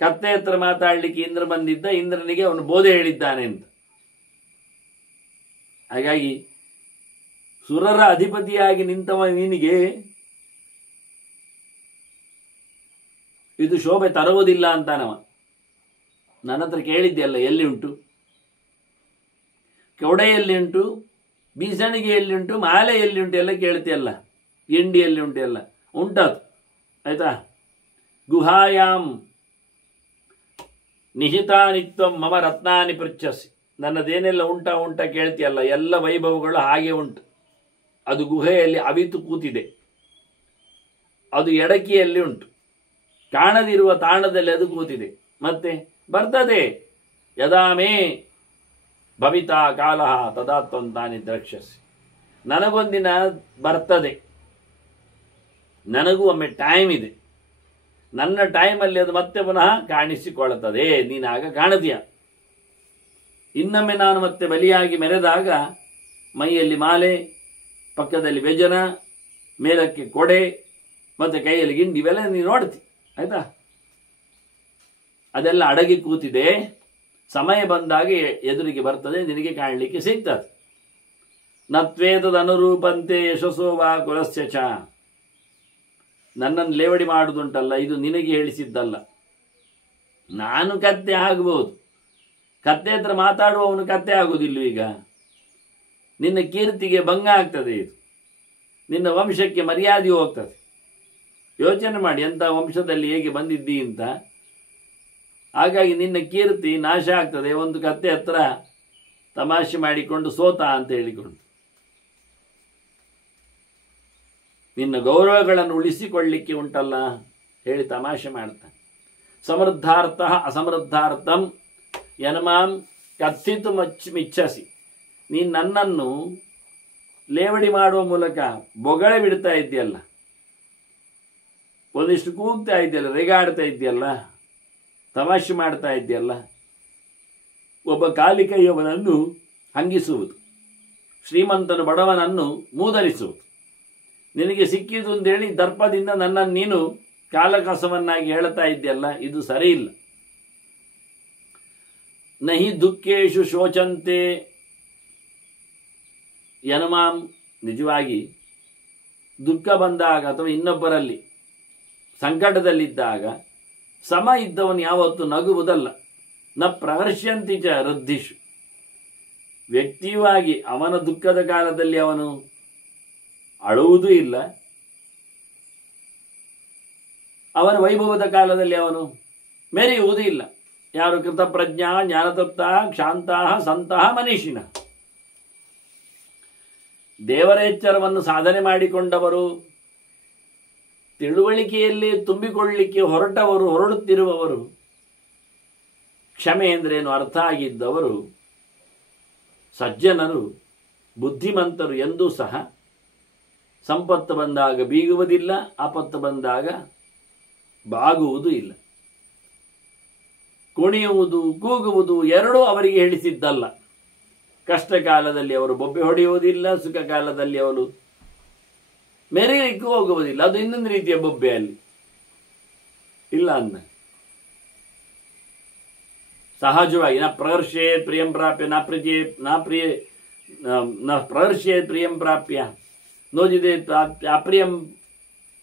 ಕತ್ತೆ ಹತ್ರ ಮಾತಾಡಲಿಕ್ಕೆ ಇಂದ್ರ ಬಂದಿದ್ದ, ಇಂದ್ರನಿಗೆ ಅವನು ಬೋಧೆ ಹೇಳಿದ್ದಾನೆ ಅಂತ. ಹಾಗಾಗಿ ಸುರರ ಅಧಿಪತಿಯಾಗಿ ನಿಂತವ ನಿನಗೆ ಇದು ಶೋಭೆ ತರುವುದಿಲ್ಲ ಅಂತಾನವ. ನನ್ನ ಹತ್ರ ಕೇಳಿದ್ದೆಲ್ಲ ಎಲ್ಲಿ ಉಂಟು? ಕೊಡೆಯಲ್ಲಿ ಉಂಟು, ಬೀಸಣಿಗೆ ಎಲ್ಲಿ ಉಂಟು, ಮಾಲೆ ಎಲ್ಲಿ ಉಂಟು ಎಲ್ಲ ಕೇಳ್ತಿಯಲ್ಲ, ಗಿಂಡಿಯಲ್ಲಿ ಉಂಟು ಎಲ್ಲ ಉಂಟದು. ಆಯ್ತಾ? ಗುಹಾಯಾಮ್ ನಿಹಿತಾನಿತ್ವಂ ಮಮ ರತ್ನಾನಿ ಪೃಚ್ಛಸಿ. ನನ್ನದೇನೆಲ್ಲ ಉಂಟ ಕೇಳ್ತಿಯಲ್ಲ, ಎಲ್ಲ ವೈಭವಗಳು ಹಾಗೆ ಉಂಟು. ಅದು ಗುಹೆಯಲ್ಲಿ ಅವಿತು ಕೂತಿದೆ. ಅದು ಎಡಕಿಯಲ್ಲಿ ಉಂಟು, ಕಾಣದಿರುವ ತಾಣದಲ್ಲಿ ಅದು ಕೂತಿದೆ. ಮತ್ತೆ ಬರ್ತದೆ. ಯದಾ ಮೇ ಭವಿತಾ ಕಾಲ ತದಾ ತ್ವಂ ತಾನಿ ದ್ರಕ್ಷ್ಯಸಿ. ನನಗೊಂದಿನ ಬರ್ತದೆ, ನನಗೂ ಒಮ್ಮೆ ಟೈಮ್ ಇದೆ. ನನ್ನ ಟೈಮಲ್ಲಿ ಅದು ಮತ್ತೆ ಪುನಃ ಕಾಣಿಸಿಕೊಳ್ಳುತ್ತದೆ. ನೀನಾಗ ಕಾಣದೀಯ. ಇನ್ನೊಮ್ಮೆ ನಾನು ಮತ್ತೆ ಬಲಿಯಾಗಿ ಮೆರೆದಾಗ ಮೈಯಲ್ಲಿ ಮಾಲೆ, ಪಕ್ಕದಲ್ಲಿ ವ್ಯಜನ, ಮೇಲಕ್ಕೆ ಕೊಡೆ, ಮತ್ತೆ ಕೈಯಲ್ಲಿ ಗಿಂಡಿ, ಇವೆಲ್ಲ ನೀನು ನೋಡ್ತಿ. ಆಯ್ತಾ? ಅದೆಲ್ಲ ಅಡಗಿ ಕೂತಿದೆ. ಸಮಯ ಬಂದಾಗ ಎದುರಿಗೆ ಬರ್ತದೆ, ನಿನಗೆ ಕಾಣಲಿಕ್ಕೆ ಸಿಗ್ತದೆ. ನತ್ವೇತದ ಅನುರೂಪಂತೆ ಯಶಸ್ಸೋವಾ ಕುಲಸ್ಯ ಚ. ನನ್ನನ್ನು ಲೇವಡಿ ಮಾಡುದುಂಟಲ್ಲ, ಇದು ನಿನಗೆ ಹೇಳಿಸಿದ್ದಲ್ಲ. ನಾನು ಕತ್ತೆ ಆಗಬಹುದು, ಕತ್ತೆ ಹತ್ರ ಮಾತಾಡುವವನು ಕತ್ತೆ ಆಗುವುದಿಲ್ಲ. ಈಗ ನಿನ್ನ ಕೀರ್ತಿಗೆ ಭಂಗ ಆಗ್ತದೆ, ಇದು ನಿನ್ನ ವಂಶಕ್ಕೆ ಮರ್ಯಾದೆ ಹೋಗ್ತದೆ. ಯೋಚನೆ ಮಾಡಿ, ಎಂಥ ವಂಶದಲ್ಲಿ ಹೇಗೆ ಬಂದಿದ್ದಿ ಅಂತ. ಹಾಗಾಗಿ ನಿನ್ನ ಕೀರ್ತಿ ನಾಶ ಆಗ್ತದೆ ಒಂದು ಕತ್ತೆ ಹತ್ರ ತಮಾಷೆ ಮಾಡಿಕೊಂಡು ಸೋತ ಅಂತ ಹೇಳಿಕೊಂಡು. ನಿನ್ನ ಗೌರವಗಳನ್ನು ಉಳಿಸಿಕೊಳ್ಳಿಕ್ಕೆ ಉಂಟಲ್ಲ ಹೇಳಿ ತಮಾಷೆ ಮಾಡ್ತಾನೆ. ಸಮೃದ್ಧಾರ್ಥ ಅಸಮೃದ್ಧಾರ್ಥಂ ಯನ್ಮಾಂ ಕಥಿತು ಮಿಚ್ಛಸಿ. ನೀನು ನನ್ನನ್ನು ಲೇವಡಿ ಮಾಡುವ ಮೂಲಕ ಬೊಗಳೆ ಬಿಡ್ತಾ ಇದ್ದೀಯಲ್ಲ, ಒಂದಿಷ್ಟು ಕೂಗ್ತಾ ಇದೆಯಲ್ಲ, ರೇಗಾಡ್ತಾ ಇದೆಯಲ್ಲ, ತಮಾಷೆ ಮಾಡ್ತಾ ಇದೆಯಲ್ಲ. ಒಬ್ಬ ಖಾಲಿ ಕೈಯವನನ್ನು ಹಂಗಿಸುವುದು, ಶ್ರೀಮಂತನು ಬಡವನನ್ನು ಮೂದರಿಸುವುದು. ನಿನಗೆ ಸಿಕ್ಕಿದು ಅಂತೇಳಿ ದರ್ಪದಿಂದ ನನ್ನನ್ನು ನೀನು ಕಾಲಕಸವನ್ನಾಗಿ ಹೇಳ್ತಾ ಇದ್ದೀಯಲ್ಲ, ಇದು ಸರಿ ಇಲ್ಲ. ನಹಿ ದುಃಖೇಶು ಶೋಚಂತೆ ಯನ್ಮಾಂ. ನಿಜವಾಗಿ ದುಃಖ ಬಂದಾಗ ಅಥವಾ ಇನ್ನೊಬ್ಬರಲ್ಲಿ ಸಂಕಟದಲ್ಲಿದ್ದಾಗ ಸಮ ಇದ್ದವನು ಯಾವತ್ತು ನಗುವುದಲ್ಲ. ನ ಪ್ರಹರ್ಷ್ಯಂತಿ ಚ ವೃದ್ಧಿಷು. ವ್ಯಕ್ತಿಯಾಗಿ ಅವನ ದುಃಖದ ಕಾಲದಲ್ಲಿ ಅವನು ಅಳುವುದೂ ಇಲ್ಲ, ಅವನ ವೈಭವದ ಕಾಲದಲ್ಲಿ ಅವನು ಮೆರೆಯುವುದೂ ಇಲ್ಲ. ಯಾರು ಕೃತಪ್ರಜ್ಞಾ ಜ್ಞಾನತಪ್ತ ಕ್ಷಾಂತಹ ಸಂತಹ ಮನೀಷಿನ. ದೇವರ ಎಚ್ಚರವನ್ನು ಸಾಧನೆ ಮಾಡಿಕೊಂಡವರು, ತಿಳುವಳಿಕೆಯಲ್ಲಿ ತುಂಬಿಕೊಳ್ಳಲಿಕ್ಕೆ ಹೊರಡುತ್ತಿರುವವರು, ಕ್ಷಮೆ ಎಂದ್ರೇನು ಅರ್ಥ ಆಗಿದ್ದವರು, ಸಜ್ಜನರು, ಬುದ್ಧಿಮಂತರು ಎಂದೂ ಸಹ ಸಂಪತ್ತು ಬಂದಾಗ ಬೀಗುವುದಿಲ್ಲ, ಆಪತ್ತು ಬಂದಾಗ ಬಾಗುವುದೂ ಇಲ್ಲ. ಕುಣಿಯುವುದು, ಕೂಗುವುದು ಎರಡೂ ಅವರಿಗೆ ಹೇಳಿಸಿದ್ದಲ್ಲ. ಕಷ್ಟ ಕಾಲದಲ್ಲಿ ಅವರು ಬೊಬ್ಬೆ ಹೊಡೆಯುವುದಿಲ್ಲ, ಸುಖ ಕಾಲದಲ್ಲಿ ಅವರು ಮೆರೆಯಲಿಕ್ಕೂ ಹೋಗುವುದಿಲ್ಲ. ಅದು ಇನ್ನೊಂದು ರೀತಿಯ ಬೊಬ್ಬೆ ಅಲ್ಲಿ ಇಲ್ಲ ಅನ್ನ. ಸಹಜವಾಗಿ ನ ಪ್ರಹರ್ಷೇತ್ ಪ್ರಿಯಂ ಪ್ರಾಪ್ಯ ನ ಪ್ರಹರ್ಷೇತ್ ಪ್ರಿಯಂ ಪ್ರಾಪ್ಯ ನೋಜಿದೆ ಅಪ್ರಿಯಂ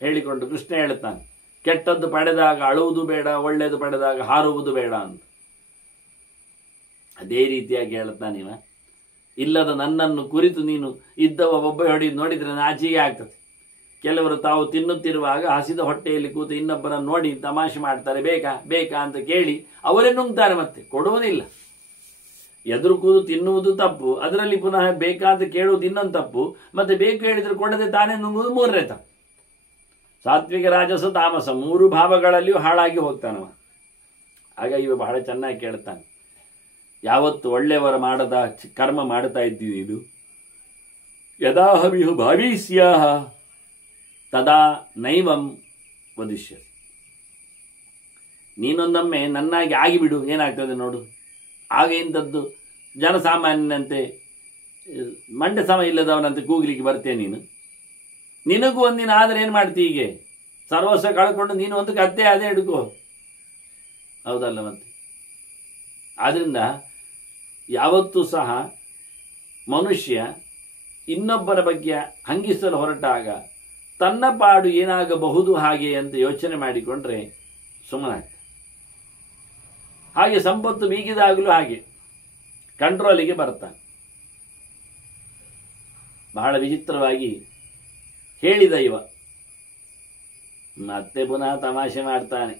ಹೇಳಿಕೊಂಡು ಕೃಷ್ಣ ಹೇಳ್ತಾನೆ. ಕೆಟ್ಟದ್ದು ಪಡೆದಾಗ ಅಳುವುದು ಬೇಡ, ಒಳ್ಳೆಯದು ಪಡೆದಾಗ ಹಾರುವುದು ಬೇಡ ಅಂತ. ಅದೇ ರೀತಿಯಾಗಿ ಹೇಳ್ತಾನೆ ಇವ. ಇಲ್ಲದ ನನ್ನನ್ನು ಕುರಿತು ನೀನು ಇದ್ದವ ಒಬ್ಬ ಹೊಡೆದು ನೋಡಿದ್ರೆ ನಾಚಿಗೆ ಆಗ್ತದೆ. ಕೆಲವರು ತಾವು ತಿನ್ನುತ್ತಿರುವಾಗ ಹಸಿದ ಹೊಟ್ಟೆಯಲ್ಲಿ ಕೂತು ಇನ್ನೊಬ್ಬರನ್ನು ನೋಡಿ ತಮಾಷೆ ಮಾಡ್ತಾರೆ. ಬೇಕಾ ಬೇಕಾ ಅಂತ ಕೇಳಿ ಅವರೇ ನುಂಗ್ತಾರೆ, ಮತ್ತೆ ಕೊಡುವುದಿಲ್ಲ. ಎದುರು ಕೂದು ತಿನ್ನುವುದು ತಪ್ಪು, ಅದರಲ್ಲಿ ಪುನಃ ಬೇಕಾ ಅಂತ ಕೇಳುವುದು ಇನ್ನೊಂದು ತಪ್ಪು, ಮತ್ತೆ ಬೇಕು ಹೇಳಿದ್ರೆ ಕೊಡದೆ ತಾನೇ ನುಂಗುವುದು ಮೂರನೇ ತಪ್ಪು. ಸಾತ್ವಿಕ ರಾಜಸ ತಾಮಸ ಮೂರು ಭಾವಗಳಲ್ಲಿಯೂ ಹಾಳಾಗಿ ಹೋಗ್ತಾನವ. ಆಗ ಇವ ಬಹಳ ಚೆನ್ನಾಗಿ ಕೇಳ್ತಾನೆ. ಯಾವತ್ತು ಒಳ್ಳೆಯವರ ಮಾಡದ ಕರ್ಮ ಮಾಡ್ತಾ ಇದ್ದೀವಿ, ಇದು ಯದಾಹಮಿಹು ಭಾವೀಸ್ಯಾಹ ತದಾ ನೈವಂ ವದಿಷ್ಯ. ನೀನೊಂದೊಮ್ಮೆ ನನ್ನಾಗಿ ಆಗಿಬಿಡು, ಏನಾಗ್ತದೆ ನೋಡು. ಆಗ ಇಂಥದ್ದು ಜನಸಾಮಾನ್ಯನಂತೆ ಮಂಡ್ಯ ಸಮ ಇಲ್ಲದವನಂತೆ ಕೂಗ್ಲಿಕ್ಕೆ ಬರ್ತೇನೆ ನೀನು. ನಿನಗೂ ಒಂದಿನ ಆದರೆ ಏನು ಮಾಡ್ತೀಯ? ಹೀಗೆ ಸರ್ವಸ್ವ ಕಳ್ಕೊಂಡು ನೀನು ಒಂದು ಕತ್ತೆ ಅದೇ ಹಿಡ್ಕೋ, ಹೌದಲ್ಲ? ಮತ್ತೆ ಆದ್ರಿಂದ ಯಾವತ್ತೂ ಸಹ ಮನುಷ್ಯ ಇನ್ನೊಬ್ಬರ ಬಗ್ಗೆ ಹಂಗಿಸಲು ಹೊರಟಾಗ ತನ್ನ ಪಾಡು ಏನಾಗಬಹುದು ಹಾಗೆ ಅಂತ ಯೋಚನೆ ಮಾಡಿಕೊಂಡ್ರೆ ಸುಮ್ಮನಾಗ್ತದೆ. ಹಾಗೆ ಸಂಪತ್ತು ಬೀಗಿದಾಗಲೂ ಹಾಗೆ ಕಂಟ್ರೋಲಿಗೆ ಬರ್ತಾನೆ. ಬಹಳ ವಿಚಿತ್ರವಾಗಿ ಹೇಳಿದ ಇವ. ಮತ್ತೆ ಪುನಃ ತಮಾಷೆ ಮಾಡ್ತಾನೆ.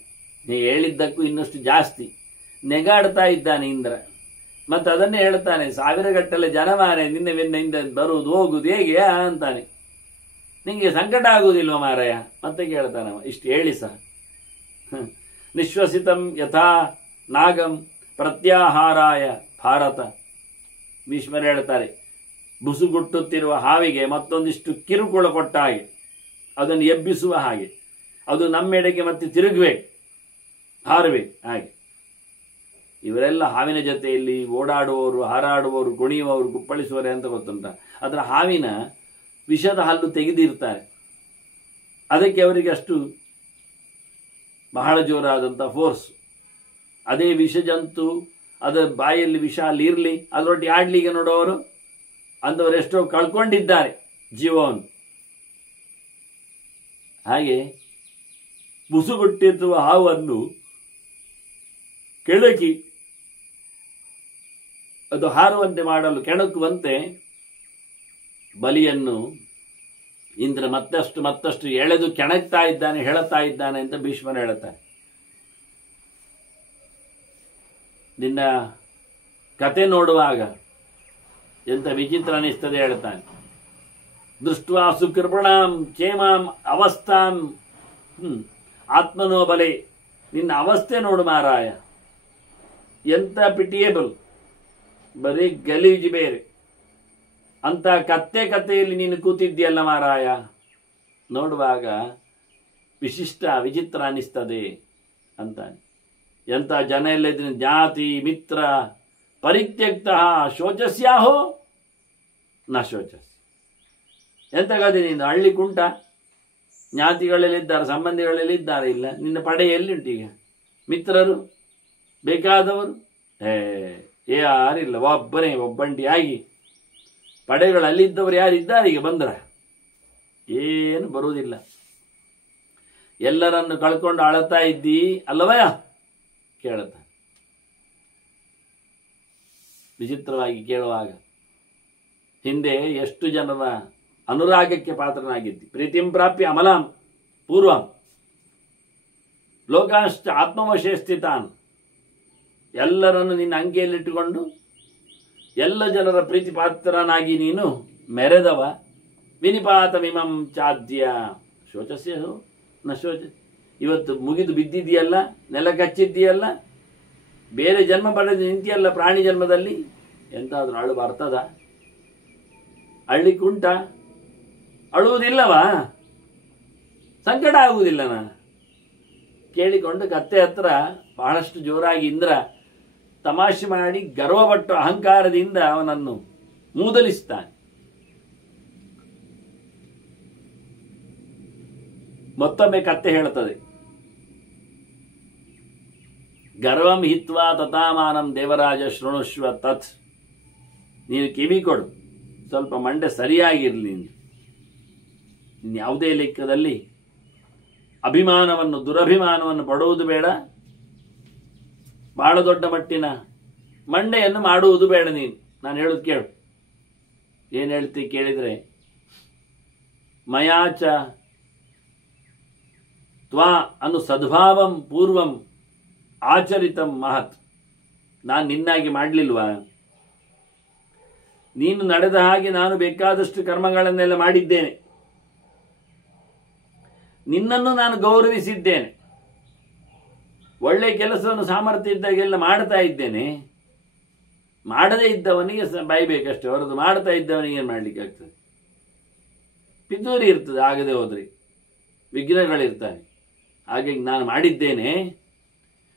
ನೀವು ಹೇಳಿದ್ದಕ್ಕೂ ಇನ್ನಷ್ಟು ಜಾಸ್ತಿ ನೆಗಾಡ್ತಾ ಇದ್ದಾನೆ ಇಂದ್ರ. ಮತ್ತೆ ಅದನ್ನೇ ಹೇಳ್ತಾನೆ, ಸಾವಿರಗಟ್ಟಲೆ ಜನಮಾರೆ ನಿನ್ನೆ ಬೆನ್ನಿಂದ ಬರುವುದು ಹೋಗುದು ಹೇಗೆ ಅಂತಾನೆ. ನಿಂಗೆ ಸಂಕಟ ಆಗುವುದಿಲ್ವ ಮಾರಾಯ? ಮತ್ತೆ ಕೇಳ್ತಾನವ. ಇಷ್ಟು ಹೇಳಿ ಸಹ ನಿಶ್ವಸಿತಂ ಯಥಾ ನಾಗಂ ಪ್ರತ್ಯಾಹಾರಾಯ ಭಾರತ. ಭೀಷ್ಮರು ಹೇಳ್ತಾರೆ, ಬುಸುಗುಟ್ಟುತ್ತಿರುವ ಹಾವಿಗೆ ಮತ್ತೊಂದಿಷ್ಟು ಕಿರುಕುಳ ಕೊಟ್ಟ ಹಾಗೆ, ಅದನ್ನು ಎಬ್ಬಿಸುವ ಹಾಗೆ, ಅದು ನಮ್ಮೆಡೆಗೆ ಮತ್ತೆ ತಿರುಗಬೇಕು, ಹಾರಬೇಕು. ಹಾಗೆ ಇವರೆಲ್ಲ ಹಾವಿನ ಜೊತೆಯಲ್ಲಿ ಓಡಾಡುವವರು, ಹಾರಾಡುವವರು, ಕುಣಿಯುವವರು, ಕುಪ್ಪಳಿಸುವವರೇ ಅಂತ ಗೊತ್ತುಂಟ. ಅದರ ಹಾವಿನ ವಿಷದ ಹಲ್ಲು ತೆಗೆದಿರ್ತಾರೆ. ಅದಕ್ಕೆ ಅವರಿಗೆ ಅಷ್ಟು ಬಹಳ ಜೋರಾದಂಥ ಫೋರ್ಸ್. ಅದೇ ವಿಷ ಜಂತು ಅದರ ಬಾಯಲ್ಲಿ ವಿಷ ಅಲ್ಲಿ ಇರಲಿ, ಅದರೊಟ್ಟಿಗೆ ಆಡ್ಲಿಕ್ಕೆ ನೋಡೋರು ಅಂದವರು ಎಷ್ಟೋ ಕಳ್ಕೊಂಡಿದ್ದಾರೆ ಜೀವವನ್ನು. ಹಾಗೆ ಬುಸುಗುಟ್ಟಿರುವ ಹಾವನ್ನು ಕೆಣಕಿ ಅದು ಹಾರುವಂತೆ ಮಾಡಲು ಕೆಣಕುವಂತೆ ಬಲಿಯನ್ನು ಇಂದ್ರ ಮತ್ತಷ್ಟು ಎಳೆದು ಕೆಣಕ್ತಾ ಇದ್ದಾನೆ, ಹೇಳುತ್ತಾ ಇದ್ದಾನೆ ಅಂತ ಭೀಷ್ಮರು ಹೇಳುತ್ತಾರೆ. ನಿನ್ನ ಕತೆ ನೋಡುವಾಗ ಎಂತ ವಿಚಿತ್ರ ಅನಿಸ್ತದೆ ಹೇಳ್ತಾನೆ. ದೃಷ್ಟ್ವಾ ಸುಕೃಪಣಾಂ ಕ್ಷೇಮಾಂ ಅವಸ್ಥಾಂ ಆತ್ಮನೋ ಬಲೆ. ನಿನ್ನ ಅವಸ್ಥೆ ನೋಡು ಮಾರಾಯ, ಎಂತ ಪಿಟಿಯೇಬಲ್, ಬರೀ ಗಲೀಜು ಬೇರೆ. ಅಂತ ಕಥೆಯಲ್ಲಿ ನೀನು ಕೂತಿದ್ದೀಯಲ್ಲ ಮಾರಾಯ, ನೋಡುವಾಗ ವಿಚಿತ್ರ ಅನಿಸ್ತದೆ ಅಂತಾನೆ. ಎಂಥ ಜನ ಎಲ್ಲ ಇದ್ದೀನಿ, ಜಾತಿ ಮಿತ್ರ ಪರಿತ್ಯಕ್ತ ಶೋಚಸ್ಯಾಹೋ ನ ಶೋಚಸ್. ಎಂತ ಗತಿ ನಿಂದು, ಹಳ್ಳಿ ಕುಂಟ, ಜ್ಞಾತಿಗಳೆಲ್ಲಿದ್ದಾರೆ, ಸಂಬಂಧಿಗಳೆಲ್ಲಿದ್ದಾರೆ, ಇಲ್ಲ. ನಿನ್ನ ಪಡೆ ಎಲ್ಲಿಂಟು ಈಗ? ಮಿತ್ರರು ಬೇಕಾದವರು ಯಾರಿಲ್ಲ, ಒಬ್ಬಂಟಿಯಾಗಿ ಪಡೆಗಳಲ್ಲಿದ್ದವರು ಯಾರಿದ್ದಾರೆ ಈಗ? ಬಂದ್ರ ಏನು ಬರುವುದಿಲ್ಲ. ಎಲ್ಲರನ್ನು ಕಳ್ಕೊಂಡು ಅಳತಾ ಇದ್ದೀ ಅಲ್ಲವಯ ಕೇಳುತ್ತ ವಿಚಿತ್ರವಾಗಿ ಕೇಳುವಾಗ ಹಿಂದೆ ಎಷ್ಟು ಜನರ ಅನುರಾಗಕ್ಕೆ ಪಾತ್ರನಾಗಿದ್ದಿ. ಪ್ರೀತಿಂ ಪ್ರಾಪ್ಯ ಅಮಲಾಂ ಪೂರ್ವಂ ಲೋಕಾಶ್ಚ ಆತ್ಮವಶೇ ಸ್ಥಿತಾನ್. ಎಲ್ಲರನ್ನು ನಿನ್ನ ಅಂಕೆಯಲ್ಲಿಟ್ಟುಕೊಂಡು ಎಲ್ಲ ಜನರ ಪ್ರೀತಿ ಪಾತ್ರನಾಗಿ ನೀನು ಮೆರೆದವ. ವಿನಿಪಾತಮಿಮಂ ಚಾದ್ಯ ಶೋಚಸ್ಯ ನ ಶೋಚ. ಇವತ್ತು ಮುಗಿದು ಬಿದ್ದಿದೆಯಲ್ಲ, ನೆಲ ಕಚ್ಚಿದ್ದೀಯಲ್ಲ, ಬೇರೆ ಜನ್ಮ ಪಡೆದು ನಿಂತಿಯಲ್ಲ ಪ್ರಾಣಿ ಜನ್ಮದಲ್ಲಿ, ಎಂತಾದ್ರೂ ಅಳು ಬರ್ತದ? ಅಳ್ಳಿಕ್ಕುಂಟ? ಅಳುವುದಿಲ್ಲವಾ? ಸಂಕಟ ಆಗುವುದಿಲ್ಲನ? ಕೇಳಿಕೊಂಡು ಕತ್ತೆ ಹತ್ರ ಬಹಳಷ್ಟು ಜೋರಾಗಿ ಇಂದ್ರ ತಮಾಷೆ ಮಾಡಿ ಗರ್ವಪಟ್ಟು ಅಹಂಕಾರದಿಂದ ಅವನನ್ನು ಮೂದಲಿಸ್ತಾನೆ. ಮತ್ತೊಮ್ಮೆ ಕತ್ತೆ ಹೇಳುತ್ತದೆ, ಗರ್ವಂ ಹಿತ್ವಾ ತಥಾಮಾನಂ ದೇವರಾಜ ಶೃಣುಷ್ವ ತತ್. ನೀನು ಕಿವಿ ಕೊಡು, ಸ್ವಲ್ಪ ಮಂಡೆ ಸರಿಯಾಗಿರಲಿ. ನೀನು ಯಾವುದೇ ಲೆಕ್ಕದಲ್ಲಿ ದುರಭಿಮಾನವನ್ನು ಪಡುವುದು ಬೇಡ, ಬಹಳ ದೊಡ್ಡ ಮಟ್ಟಿನ ಮಂಡೆಯನ್ನು ಮಾಡುವುದು ಬೇಡ. ನೀನು ನಾನು ಹೇಳುದು ಕೇಳು. ಏನು ಹೇಳ್ತಿ ಕೇಳಿದರೆ, ಮಯಾಚ ತ್ವಾ ಅನು ಸದ್ಭಾವಂ ಪೂರ್ವಂ ಆಚರಿತಂ ಮಹತ್. ನಾನು ನಿನ್ನಾಗಿ ಮಾಡಲಿಲ್ವಾ? ನೀನು ನಡೆದ ಹಾಗೆ ನಾನು ಬೇಕಾದಷ್ಟು ಕರ್ಮಗಳನ್ನೆಲ್ಲ ಮಾಡಿದ್ದೇನೆ. ನಿನ್ನನ್ನು ನಾನು ಗೌರವಿಸಿದ್ದೇನೆ. ಒಳ್ಳೆ ಕೆಲಸವನ್ನು ಸಾಮರ್ಥ್ಯ ಇದ್ದಾಗೆಲ್ಲ ಮಾಡ್ತಾ ಇದ್ದೇನೆ. ಮಾಡದೇ ಇದ್ದವನಿಗೆ ಬೈಬೇಕಷ್ಟೇ ಹೊರತು ಮಾಡ್ತಾ ಇದ್ದವನಿಗೆ ಏನು ಮಾಡ್ಲಿಕ್ಕೆ ಆಗ್ತದೆ? ಪಿತೂರಿ ಇರ್ತದೆ, ಆಗದೆ ಹೋದ್ರೆ ವಿಘ್ನಗಳಿರ್ತಾನೆ. ಹಾಗಾಗಿ ನಾನು ಮಾಡಿದ್ದೇನೆ,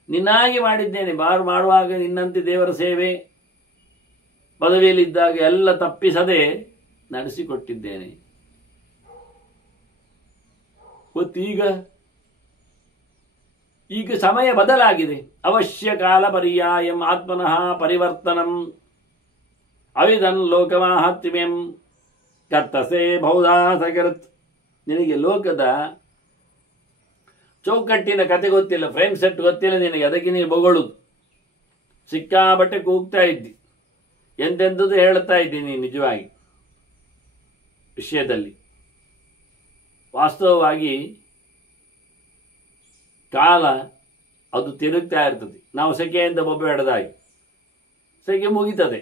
ನಿನ್ನಾಗಿ ಮಾಡಿದ್ದೇನೆ. ಮಾಡುವಾಗ ನಿನ್ನಂತೆ ದೇವರ ಸೇವೆ ಪದವಿಯಲ್ಲಿದ್ದಾಗ ಎಲ್ಲ ತಪ್ಪಿಸದೆ ನಡೆಸಿಕೊಟ್ಟಿದ್ದೇನೆ. ಈಗ ಸಮಯ ಬದಲಾಗಿದೆ. ಅವಶ್ಯ ಕಾಲ ಪರ್ಯಾಯಂ ಆತ್ಮನಃ ಪರಿವರ್ತನಂ ಅವಿದನ್ ಲೋಕಮಾಹಾತ್ಮ್ಯಂ ಕರ್ತಸೆ ಬಹುಧಾ ಸಕೃತ್. ನಿನಗೆ ಲೋಕದ ಚೌಕಟ್ಟಿನ ಕತೆ ಗೊತ್ತಿಲ್ಲ, ಫ್ರೇಮ್ ಸೆಟ್ ಗೊತ್ತಿಲ್ಲ ನಿನಗೆ. ಅದಕ್ಕೆ ನೀನು ಬೊಗಳುದು, ಸಿಕ್ಕಾಬಟ್ಟೆ ಕೂಗ್ತಾ ಇದ್ದಿ, ಎಂತೆಂಥದ್ದು ಹೇಳ್ತಾ ಇದ್ದೀನಿ. ನಿಜವಾಗಿ ವಿಷಯದಲ್ಲಿ ವಾಸ್ತವವಾಗಿ ಕಾಲ ಅದು ತಿರುಗ್ತಾ ಇರ್ತದೆ. ನಾವು ಸೆಕೆಯಿಂದ ಬೊಬ್ಬೆ ಹಿಡಿದಾಗಿ ಸೆಕೆ ಮುಗಿತದೆ,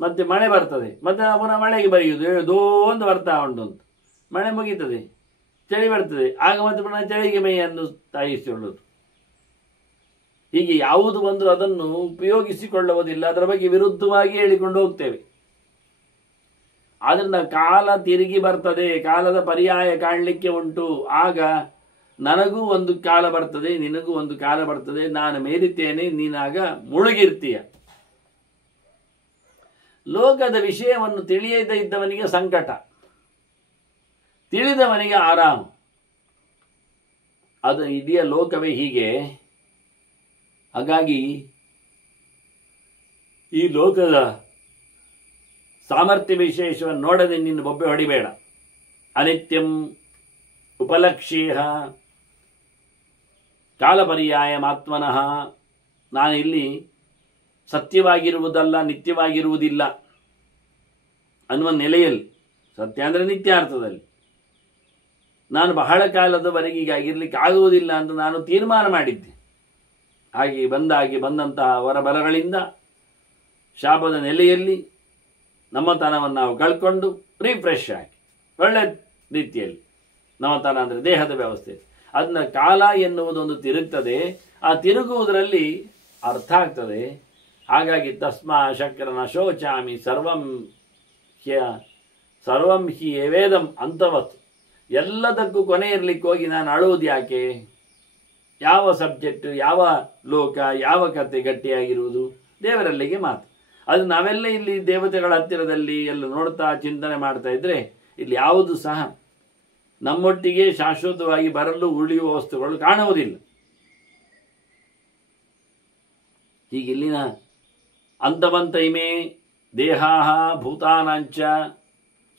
ಮತ್ತೆ ಮಳೆ ಬರ್ತದೆ, ಮತ್ತೆ ಪುನಃ ಮಳೆಗೆ ಬರೆಯುವುದು, ದೋ ಒಂದು ಬರ್ತಾ ಉಂಟು ಅಂತ. ಮಳೆ ಮುಗೀತದೆ, ಚಳಿ ಬರ್ತದೆ, ಆಗ ಮತ್ತೆ ಪುನಃ ಚಳಿಗೆ ಮೈಯನ್ನು ತಾಯಿಸಿಕೊಳ್ಳೋದು. ಹೀಗೆ ಯಾವುದು ಬಂದರೂ ಅದನ್ನು ಉಪಯೋಗಿಸಿಕೊಳ್ಳುವುದಿಲ್ಲ, ಅದರ ಬಗ್ಗೆ ವಿರುದ್ಧವಾಗಿ ಹೇಳಿಕೊಂಡು ಹೋಗ್ತೇವೆ. ಆದ್ದರಿಂದ ಕಾಲ ತಿರುಗಿ ಬರ್ತದೆ, ಕಾಲದ ಪರ್ಯಾಯ ಕಾಣಲಿಕ್ಕೆ ಉಂಟು. ಆಗ ನನಗೂ ಒಂದು ಕಾಲ ಬರ್ತದೆ, ನಿನಗೂ ಒಂದು ಕಾಲ ಬರ್ತದೆ, ನಾನು ಮೇಲಿದ್ದೇನೆ, ನೀನಾಗ ಮುಳುಗಿರ್ತೀಯ. ಲೋಕದ ವಿಷಯವನ್ನು ತಿಳಿಯದೇ ಇದ್ದವನಿಗೆ ಸಂಕಟ, ತಿಳಿದವನಿಗೆ ಆರಾಮ. ಅದು ಇಡೀ ಲೋಕವೇ ಹೀಗೆ. ಹಾಗಾಗಿ ಈ ಲೋಕದ ಸಾಮರ್ಥ್ಯ ವಿಶೇಷವನ್ನು ನೋಡದೆ ನಿನ್ನ ಬೊಬ್ಬೆ ಹೊಡಿಬೇಡ. ಅನಿತ್ಯಂ ಉಪಲಕ್ಷ್ಯೇಹ ಕಾಲಪರ್ಯಾಯ ಆತ್ಮನಃ. ನಾನಿಲ್ಲಿ ಸತ್ಯವಾಗಿರುವುದಲ್ಲ, ನಿತ್ಯವಾಗಿರುವುದಿಲ್ಲ ಅನ್ನುವ ನೆಲೆಯಲ್ಲಿ, ಸತ್ಯ ಅಂದರೆ ನಿತ್ಯಾರ್ಥದಲ್ಲಿ ನಾನು ಬಹಳ ಕಾಲದವರೆಗೆ ಈಗ ಆಗಿರ್ಲಿಕ್ಕೆ ಆಗುವುದಿಲ್ಲ ಅಂತ ನಾನು ತೀರ್ಮಾನ ಮಾಡಿದ್ದೆ. ಹಾಗೆ ಬಂದಂತಹ ವರಬಲಗಳಿಂದ ಶಾಪದ ನೆಲೆಯಲ್ಲಿ ನಮ್ಮತನವನ್ನು ನಾವು ಕಳ್ಕೊಂಡು ರಿಫ್ರೆಶ್ ಆಗಿ ಒಳ್ಳೆ ರೀತಿಯಲ್ಲಿ, ನಮ್ಮತನ ಅಂದರೆ ದೇಹದ ವ್ಯವಸ್ಥೆ, ಅದನ್ನ ಕಾಲ ಎನ್ನುವುದೊಂದು ತಿರುಗ್ತದೆ. ಆ ತಿರುಗುವುದರಲ್ಲಿ ಅರ್ಥ ಆಗ್ತದೆ. ಹಾಗಾಗಿ ತಸ್ಮಾ ಶಕ್ರನ ಶೋಚಾಮಿ ಸರ್ವಂ ಹಿ ಏವೇದಂ ಅಂತವತ್. ಎಲ್ಲದಕ್ಕೂ ಕೊನೆ ಇರಲಿಕ್ಕೆ ಹೋಗಿ ನಾನು ಅಳುವುದು ಯಾಕೆ? ಯಾವ ಸಬ್ಜೆಕ್ಟ್, ಯಾವ ಲೋಕ, ಯಾವ ಕತೆ ಗಟ್ಟಿಯಾಗಿರುವುದು? ದೇವರಲ್ಲಿಗೆ ಮಾತು. ಅದು ನಾವೆಲ್ಲ ಇಲ್ಲಿ ದೇವತೆಗಳ ಹತ್ತಿರದಲ್ಲಿ ಎಲ್ಲ ನೋಡ್ತಾ ಚಿಂತನೆ ಮಾಡ್ತಾ ಇದ್ರೆ ಇಲ್ಲಿ ಯಾವುದು ಸಹ ನಮ್ಮೊಟ್ಟಿಗೆ ಶಾಶ್ವತವಾಗಿ ಬರಲು ಉಳಿಯುವ ವಸ್ತುಗಳು ಕಾಣುವುದಿಲ್ಲ. ಹೀಗಿಲ್ಲಿನ ಅಂತವಂತ ಇಮೆ ದೇಹಾಹ ಭೂತಾನಾಂಚ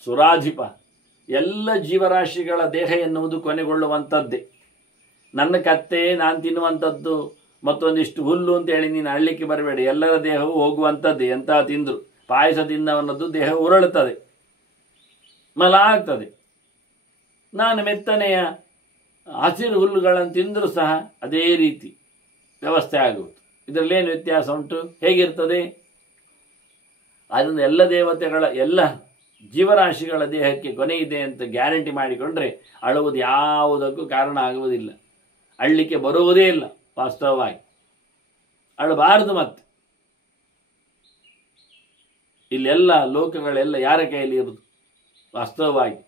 ಸುರಾಧಿಪ. ಎಲ್ಲ ಜೀವರಾಶಿಗಳ ದೇಹ ಎನ್ನುವುದು ಕೊನೆಗೊಳ್ಳುವಂಥದ್ದೇ. ನನ್ನ ಕತ್ತೆ, ನಾನು ತಿನ್ನುವಂಥದ್ದು ಮತ್ತೊಂದಿಷ್ಟು ಹುಲ್ಲು ಅಂತ ಹೇಳಿ ನೀನು ಅಳ್ಲಿಕ್ಕೆ ಬರಬೇಡ. ಎಲ್ಲರ ದೇಹವು ಹೋಗುವಂಥದ್ದೇ. ಎಂತ ತಿಂದ್ರು, ಪಾಯಸ ತಿನ್ನವನದ್ದು ದೇಹ ಉರುಳುತ್ತದೆ, ಮಲ ಆಗ್ತದೆ. ನಾನು ಮೆತ್ತನೆಯ ಹಸಿರು ಹುಲ್ಲುಗಳನ್ನು ತಿಂದರೂ ಸಹ ಅದೇ ರೀತಿ ವ್ಯವಸ್ಥೆ ಆಗುವುದು. ಇದರಲ್ಲೇನು ವ್ಯತ್ಯಾಸ ಉಂಟು? ಹೇಗಿರ್ತದೆ? ಅದರಿಂದ ಎಲ್ಲ ದೇವತೆಗಳ, ಎಲ್ಲ ಜೀವರಾಶಿಗಳ ದೇಹಕ್ಕೆ ಕೊನೆ ಇದೆ ಅಂತ ಗ್ಯಾರಂಟಿ ಮಾಡಿಕೊಂಡ್ರೆ ಅಳುವುದು ಯಾವುದಕ್ಕೂ ಕಾರಣ ಆಗುವುದಿಲ್ಲ, ಅಳ್ಳಿಕ್ಕೆ ಬರುವುದೇ ಇಲ್ಲ. ವಾಸ್ತವವಾಗಿ ಅಳಬಾರದು. ಮತ್ತೆ ಇಲ್ಲೆಲ್ಲ ಲೋಕಗಳೆಲ್ಲ ಯಾರ ಕೈಯಲ್ಲಿ ಇರುವುದು? ವಾಸ್ತವವಾಗಿ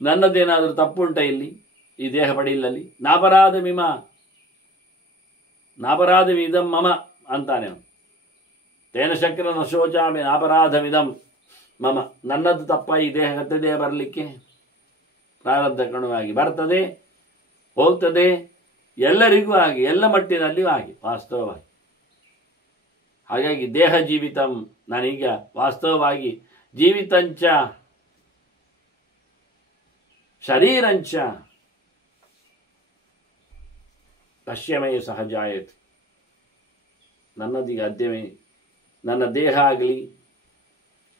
ನನ್ನದೇನಾದರೂ ತಪ್ಪುಂಟ ಇಲ್ಲಿ ಈ ದೇಹ ಪಡೆಯಲಲ್ಲಿ? ನಾಪರಾಧವಿದಂ ಮಮ ಅಂತಾನೆ ಅವನು. ತೇನ ಶಕ್ರನ ಶೋಚಾಮಿ ನಾಪರಾಧವಿದಂ ಮಮ. ನನ್ನದು ತಪ್ಪ ಈ ದೇಹ ಕತ್ತೆ ದೇಹ ಬರಲಿಕ್ಕೆ? ಪ್ರಾರಬ್ಧ ಕಣವಾಗಿ ಬರ್ತದೆ, ಹೋಗ್ತದೆ. ಎಲ್ಲರಿಗೂ ಹಾಗೆ, ಎಲ್ಲ ಮಟ್ಟಿನಲ್ಲಿಯೂ ಹಾಗೆ ವಾಸ್ತವವಾಗಿ. ಹಾಗಾಗಿ ದೇಹ ಜೀವಿತಂ, ನಾನೀಗ ವಾಸ್ತವವಾಗಿ ಜೀವಿತಂಚ ಶರೀರಂಚ ಪಶ್ಯಮೇ ಸಹಜಾಯತೆ. ನನ್ನದೀಗ ಅದ್ಯವೇ, ನನ್ನ ದೇಹ ಆಗಲಿ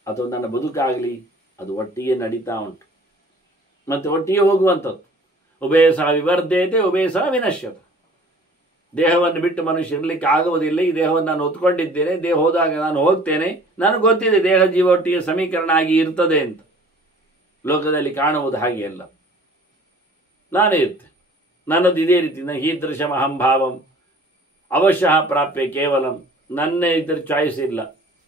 ಅಥವಾ ನನ್ನ ಬದುಕಾಗಲಿ ಅದು ಒಟ್ಟಿಗೆ ನಡೀತಾ ಉಂಟು, ಮತ್ತೆ ಒಟ್ಟಿಗೆ ಹೋಗುವಂಥದ್ದು. ಉಭಯ ಸಹ ವಿವರ್ಧೇತೆ, ಉಭಯ ಸಹ ವಿನಶ್ಯತ. ದೇಹವನ್ನು ಬಿಟ್ಟು ಮನುಷ್ಯ ಇರಲಿಕ್ಕೆ ಆಗುವುದಿಲ್ಲ. ಈ ದೇಹವನ್ನು ನಾನು ಹೊತ್ಕೊಂಡಿದ್ದೇನೆ, ದೇಹ ಹೋದಾಗ ನಾನು ಹೋಗ್ತೇನೆ. ನನಗೆ ಗೊತ್ತಿದೆ ದೇಹ ಜೀವ ಒಟ್ಟಿಗೆ ಸಮೀಕರಣ ಆಗಿ ಇರ್ತದೆ ಅಂತ. ಲೋಕದಲ್ಲಿ ಕಾಣುವುದು ಹಾಗೆ ಅಲ್ಲ. ನಾನೇ ಇರ್ತೇನೆ, ನನ್ನದು ಇದೇ ರೀತಿ. ಹೀದೃಶಂ ಅಹಂಭಾವಂ ಅವಶ್ಯ ಪ್ರಾಪ್ಯ ಕೇವಲಂ. ನನ್ನ ಇದ್ರ ಚಾಯ್ಸ್ ಇಲ್ಲ,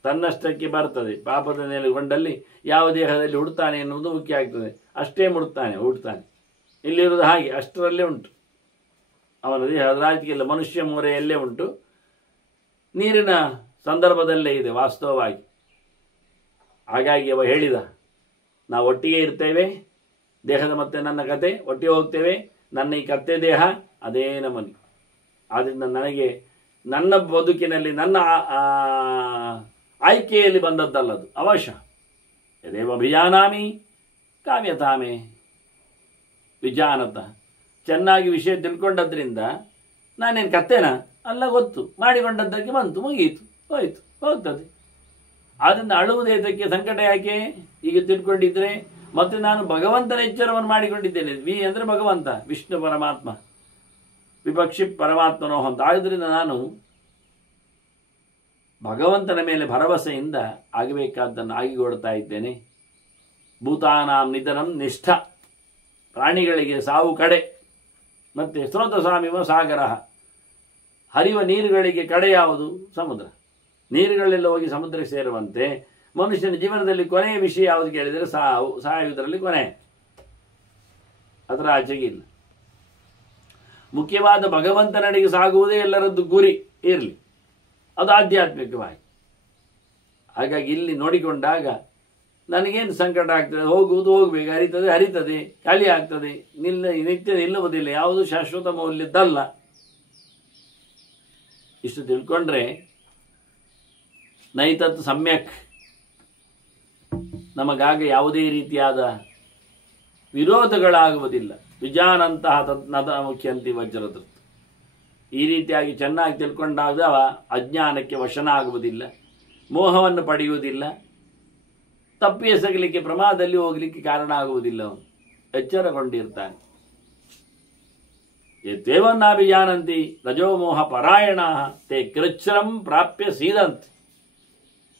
ತನ್ನಷ್ಟಕ್ಕೆ ಬರ್ತದೆ. ಪಾಪದ ನೆಲೆಗೊಂಡಲ್ಲಿ ಯಾವ ದೇಹದಲ್ಲಿ ಹುಡ್ತಾನೆ ಎನ್ನುವುದು ಮುಖ್ಯ ಆಗ್ತದೆ. ಅಷ್ಟೇ ಹುಡ್ತಾನೆ. ಇಲ್ಲಿರುವುದು ಹಾಗೆ, ಅಷ್ಟರಲ್ಲೇ ಉಂಟು ಅವನ ದೇಹ. ರಾಜಕೀಯ ಮನುಷ್ಯ ಮೂರೆಯಲ್ಲೇ ಉಂಟು, ನೀರಿನ ಸಂದರ್ಭದಲ್ಲೇ ಇದೆ ವಾಸ್ತವವಾಗಿ. ಹಾಗಾಗಿ ಅವ ಹೇಳಿದ, ನಾವು ಒಟ್ಟಿಗೆ ಇರ್ತೇವೆ, ದೇಹದ ಮತ್ತೆ ನನ್ನ ಕತೆ ಒಟ್ಟಿಗೆ ಹೋಗ್ತೇವೆ. ನನ್ನ ಈ ಕತ್ತೆ ದೇಹ ಅದೇ ನಮನಿ. ಆದ್ದರಿಂದ ನನಗೆ ನನ್ನ ಬದುಕಿನಲ್ಲಿ ನನ್ನ ಆಯ್ಕೆಯಲ್ಲಿ ಬಂದದ್ದಲ್ಲದು, ಅವಶ್ಯ. ಯದೇವ ಅಭಿಜಾನಾಮಿ ಕಾವ್ಯತಾಮೆ ವಿಜಾನತ. ಚೆನ್ನಾಗಿ ವಿಷಯ ತಿಳ್ಕೊಂಡದ್ರಿಂದ ನಾನೇನು ಕತ್ತೇನ ಅಲ್ಲ, ಗೊತ್ತು ಮಾಡಿಕೊಂಡದ್ದಕ್ಕೆ ಬಂತು, ಮುಗಿಯಿತು, ಹೋಯ್ತು, ಹೋಗ್ತದೆ. ಆದ್ದರಿಂದ ಅಳುವುದೇತಕ್ಕೆ, ಸಂಕಟ ಯಾಕೆ? ಈಗ ತಿಳ್ಕೊಂಡಿದ್ರೆ ಮತ್ತೆ ನಾನು ಭಗವಂತನ ಎಚ್ಚರವನ್ನು ಮಾಡಿಕೊಂಡಿದ್ದೇನೆ. ವಿ ಅಂದರೆ ಭಗವಂತ, ವಿಷ್ಣು ಪರಮಾತ್ಮ, ವಿಪಕ್ಷಿ ಪರಮಾತ್ಮನೋ ಅಂತ. ಆದ್ದರಿಂದ ನಾನು ಭಗವಂತನ ಮೇಲೆ ಭರವಸೆಯಿಂದ ಆಗಬೇಕಾದ್ದನ್ನು ಆಗಿಕೊಡ್ತಾ ಇದ್ದೇನೆ. ಭೂತಾನಾಂ ನಿಧನಂ ನಿಷ್ಠ. ಪ್ರಾಣಿಗಳಿಗೆ ಸಾವು ಕಡೆ. ಮತ್ತೆ ಸ್ರೋತಸಾಮಿವ ಸಾಗರ. ಹರಿಯುವ ನೀರುಗಳಿಗೆ ಕಡೆ ಯಾವುದು? ಸಮುದ್ರ. ನೀರುಗಳೆಲ್ಲ ಹೋಗಿ ಸಮುದ್ರಕ್ಕೆ ಸೇರುವಂತೆ ಮನುಷ್ಯನ ಜೀವನದಲ್ಲಿ ಕೊನೆಯ ವಿಷಯ ಯಾವುದು ಕೇಳಿದರೆ ಸಾವು. ಸಾಯುವುದರಲ್ಲಿ ಕೊನೆ, ಅದರ ಆಚೆಗೆ ಇಲ್ಲ. ಮುಖ್ಯವಾದ ಭಗವಂತನಡೆಗೆ ಸಾಗುವುದೇ ಎಲ್ಲರದ್ದು ಗುರಿ ಇರಲಿ, ಅದು ಆಧ್ಯಾತ್ಮಿಕವಾಗಿ. ಹಾಗಾಗಿ ಇಲ್ಲಿ ನೋಡಿಕೊಂಡಾಗ ನನಗೇನು ಸಂಕಟ ಆಗ್ತದೆ, ಹೋಗುವುದು ಹೋಗ್ಬೇಕು, ಹರಿತದೆ ಹರಿತದೆ, ಖಾಲಿ ಆಗ್ತದೆ, ನಿತ್ಯ ನಿಲ್ಲುವುದಿಲ್ಲ, ಯಾವುದು ಶಾಶ್ವತ ಮೌಲ್ಯದ್ದಲ್ಲ. ಇಷ್ಟು ತಿಳ್ಕೊಂಡ್ರೆ ನೈತತ್ ಸಮ್ಯಕ್, ನಮಗಾಗ ಯಾವುದೇ ರೀತಿಯಾದ ವಿರೋಧಗಳಾಗುವುದಿಲ್ಲ. ವಿಜಾನಂತಹ ತತ್ನದ ಮುಖ್ಯಂತಿ ವಜ್ರದೃತ್. ಈ ರೀತಿಯಾಗಿ ಚೆನ್ನಾಗಿ ತಿಳ್ಕೊಂಡಾಗ ಅಜ್ಞಾನಕ್ಕೆ ವಶನ ಆಗುವುದಿಲ್ಲ, ಮೋಹವನ್ನು ಪಡೆಯುವುದಿಲ್ಲ, ತಪ್ಪಿ ಎಸಗಲಿಕ್ಕೆ ಪ್ರಮಾದದಲ್ಲಿ ಹೋಗಲಿಕ್ಕೆ ಕಾರಣ ಆಗುವುದಿಲ್ಲ. ಅವನು ಎಚ್ಚರಗೊಂಡಿರ್ತಾನೆ. ಯೇವನ್ನಾಭಿಜಾನಂತಿ ರಜೋಮೋಹ ಪರಾಯಣ ತೇ ಕೃಚ್ಛ್ರಂ ಪ್ರಾಪ್ಯ ಸೀದಂತಿ.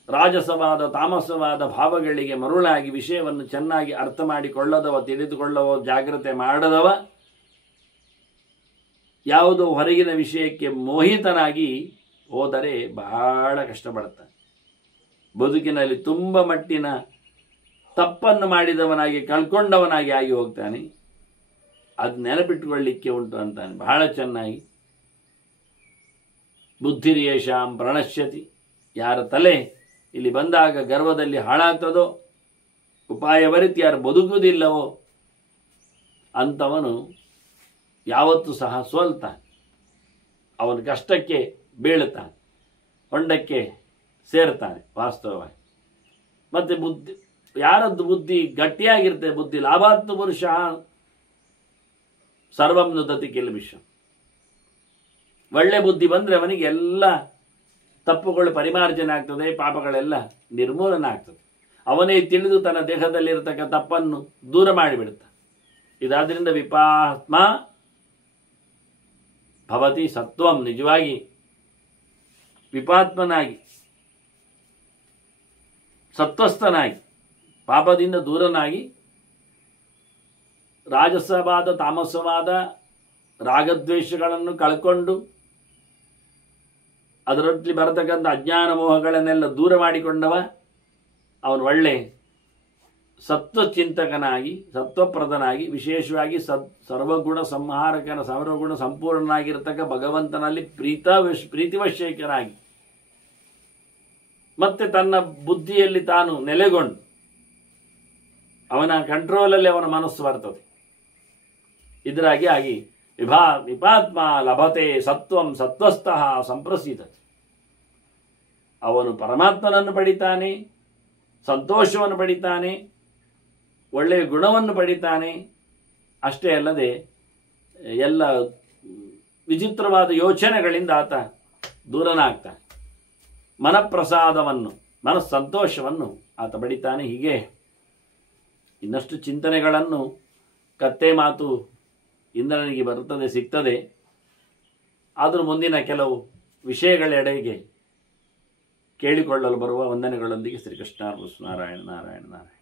ರಾಜಸವಾದ ತಾಮಸವಾದ ಭಾವಗಳಿಗೆ ಮರುಳಾಗಿ ವಿಷಯವನ್ನು ಚೆನ್ನಾಗಿ ಅರ್ಥ ಮಾಡಿಕೊಳ್ಳದವ, ತಿಳಿದುಕೊಳ್ಳುವ ಜಾಗ್ರತೆ ಮಾಡದವ, ಯಾವುದೋ ಹೊರಗಿನ ವಿಷಯಕ್ಕೆ ಮೋಹಿತನಾಗಿ ಹೋದರೆ ಬಹಳ ಕಷ್ಟಪಡ್ತಾನೆ. ಬದುಕಿನಲ್ಲಿ ತುಂಬ ಮಟ್ಟಿನ ತಪ್ಪನ್ನು ಮಾಡಿದವನಾಗಿ, ಕಳ್ಕೊಂಡವನಾಗಿ ಆಗಿ ಹೋಗ್ತಾನೆ. ಅದು ನೆನಪಿಟ್ಟುಕೊಳ್ಳಿಕ್ಕೆ ಉಂಟು ಅಂತಾನೆ ಬಹಳ ಚೆನ್ನಾಗಿ. ಬುದ್ಧಿರ್ಯೇಷಾಂ ಪ್ರಣಶ್ಯತಿ. ಯಾರ ತಲೆ ಇಲ್ಲಿ ಬಂದಾಗ ಗರ್ವದಲ್ಲಿ ಹಾಳಾಗ್ತದೋ, ಉಪಾಯವರಿತು ಯಾರು ಬದುಕುವುದಿಲ್ಲವೋ ಅಂಥವನು ಯಾವತ್ತೂ ಸಹ ಸೋಲ್ತಾನೆ. ಅವನ ಕಷ್ಟಕ್ಕೆ ಬೀಳುತ್ತಾನೆ, ಹೊಂಡಕ್ಕೆ ಸೇರ್ತಾನೆ ವಾಸ್ತವವಾಗಿ. ಮತ್ತೆ ಬುದ್ಧಿ, ಯಾರದ್ದು ಬುದ್ಧಿ ಗಟ್ಟಿಯಾಗಿರ್ತದೆ, ಬುದ್ಧಿ ಲಾಭಾತ್ತು ಪುರುಷ ಸರ್ವಂ ನುದತಿ ಕಿಲ್ಬಿಷ. ಒಳ್ಳೆ ಬುದ್ಧಿ ಬಂದರೆ ಅವನಿಗೆ ಎಲ್ಲ ತಪ್ಪುಗಳು ಪರಿಮಾರ್ಜನೆ ಆಗ್ತದೆ, ಪಾಪಗಳೆಲ್ಲ ನಿರ್ಮೂಲನೆ ಆಗ್ತದೆ. ಅವನೇ ತಿಳಿದು ತನ್ನ ದೇಹದಲ್ಲಿರತಕ್ಕ ತಪ್ಪನ್ನು ದೂರ ಮಾಡಿಬಿಡುತ್ತಾನೆ. ಇದಾದ್ರಿಂದ ವಿಪಾತ್ಮ ಭವತಿ ಸತ್ವಂ. ನಿಜವಾಗಿ ವಿಪಾತ್ಮನಾಗಿ, ಸತ್ವಸ್ಥನಾಗಿ, ಪಾಪದಿಂದ ದೂರನಾಗಿ, ರಾಜಸವಾದ ತಾಮಸವಾದ ರಾಗದ್ವೇಷಗಳನ್ನು ಕಳ್ಕೊಂಡು ಅದರೊಟ್ಟಿಗೆ ಬರತಕ್ಕಂಥ ಅಜ್ಞಾನ ಮೋಹಗಳನ್ನೆಲ್ಲ ದೂರ ಮಾಡಿಕೊಂಡವ ಅವನು ಒಳ್ಳೆ ಸತ್ವಚಿಂತಕನಾಗಿ, ಸತ್ವಪ್ರದನಾಗಿ, ವಿಶೇಷವಾಗಿ ಸರ್ವಗುಣ ಸಂಹಾರಕನ, ಸರ್ವಗುಣ ಸಂಪೂರ್ಣನಾಗಿರ್ತಕ್ಕ ಭಗವಂತನಲ್ಲಿ ಪ್ರೀತಿವಶ್ಯಕನಾಗಿ, ಮತ್ತೆ ತನ್ನ ಬುದ್ಧಿಯಲ್ಲಿ ತಾನು ನೆಲೆಗೊಂಡು ಅವನ ಕಂಟ್ರೋಲಲ್ಲಿ ಅವನ ಮನಸ್ಸು ಬರ್ತದೆ. ಇದರಾಗಿ ಆಗಿ ವಿಪಾತ್ಮ ಲಭತೆ ಸತ್ವಂ ಸತ್ವಸ್ಥಃ ಸಂಪ್ರಸೀದತೆ. ಅವನು ಪರಮಾತ್ಮನನ್ನು ಪಡಿತಾನೆ, ಸಂತೋಷವನ್ನು ಪಡಿತಾನೆ, ಒಳ್ಳೆಯ ಗುಣವನ್ನು ಪಡಿತಾನೆ. ಅಷ್ಟೇ ಅಲ್ಲದೆ ಎಲ್ಲ ವಿಚಿತ್ರವಾದ ಯೋಚನೆಗಳಿಂದ ಆತ ದೂರನಾಗ್ತಾನೆ. ಮನಪ್ರಸಾದವನ್ನು, ಮನಸ್ಸಂತೋಷವನ್ನು ಆತ ಪಡಿತಾನೆ. ಹೀಗೆ ಇನ್ನಷ್ಟು ಚಿಂತನೆಗಳನ್ನು ಕತ್ತೆ ಮಾತು ಇಂದ್ರನಿಗೆ ಬರುತ್ತದೆ, ಸಿಗ್ತದೆ. ಆದರೂ ಮುಂದಿನ ಕೆಲವು ವಿಷಯಗಳೆಡೆಗೆ ಕೇಳಿಕೊಳ್ಳಲು ಬರುವ ವಂದನೆಗಳೊಂದಿಗೆ ಶ್ರೀಕೃಷ್ಣ ನಾರಾಯಣ ನಾರಾಯಣ ನಾರಾಯಣ.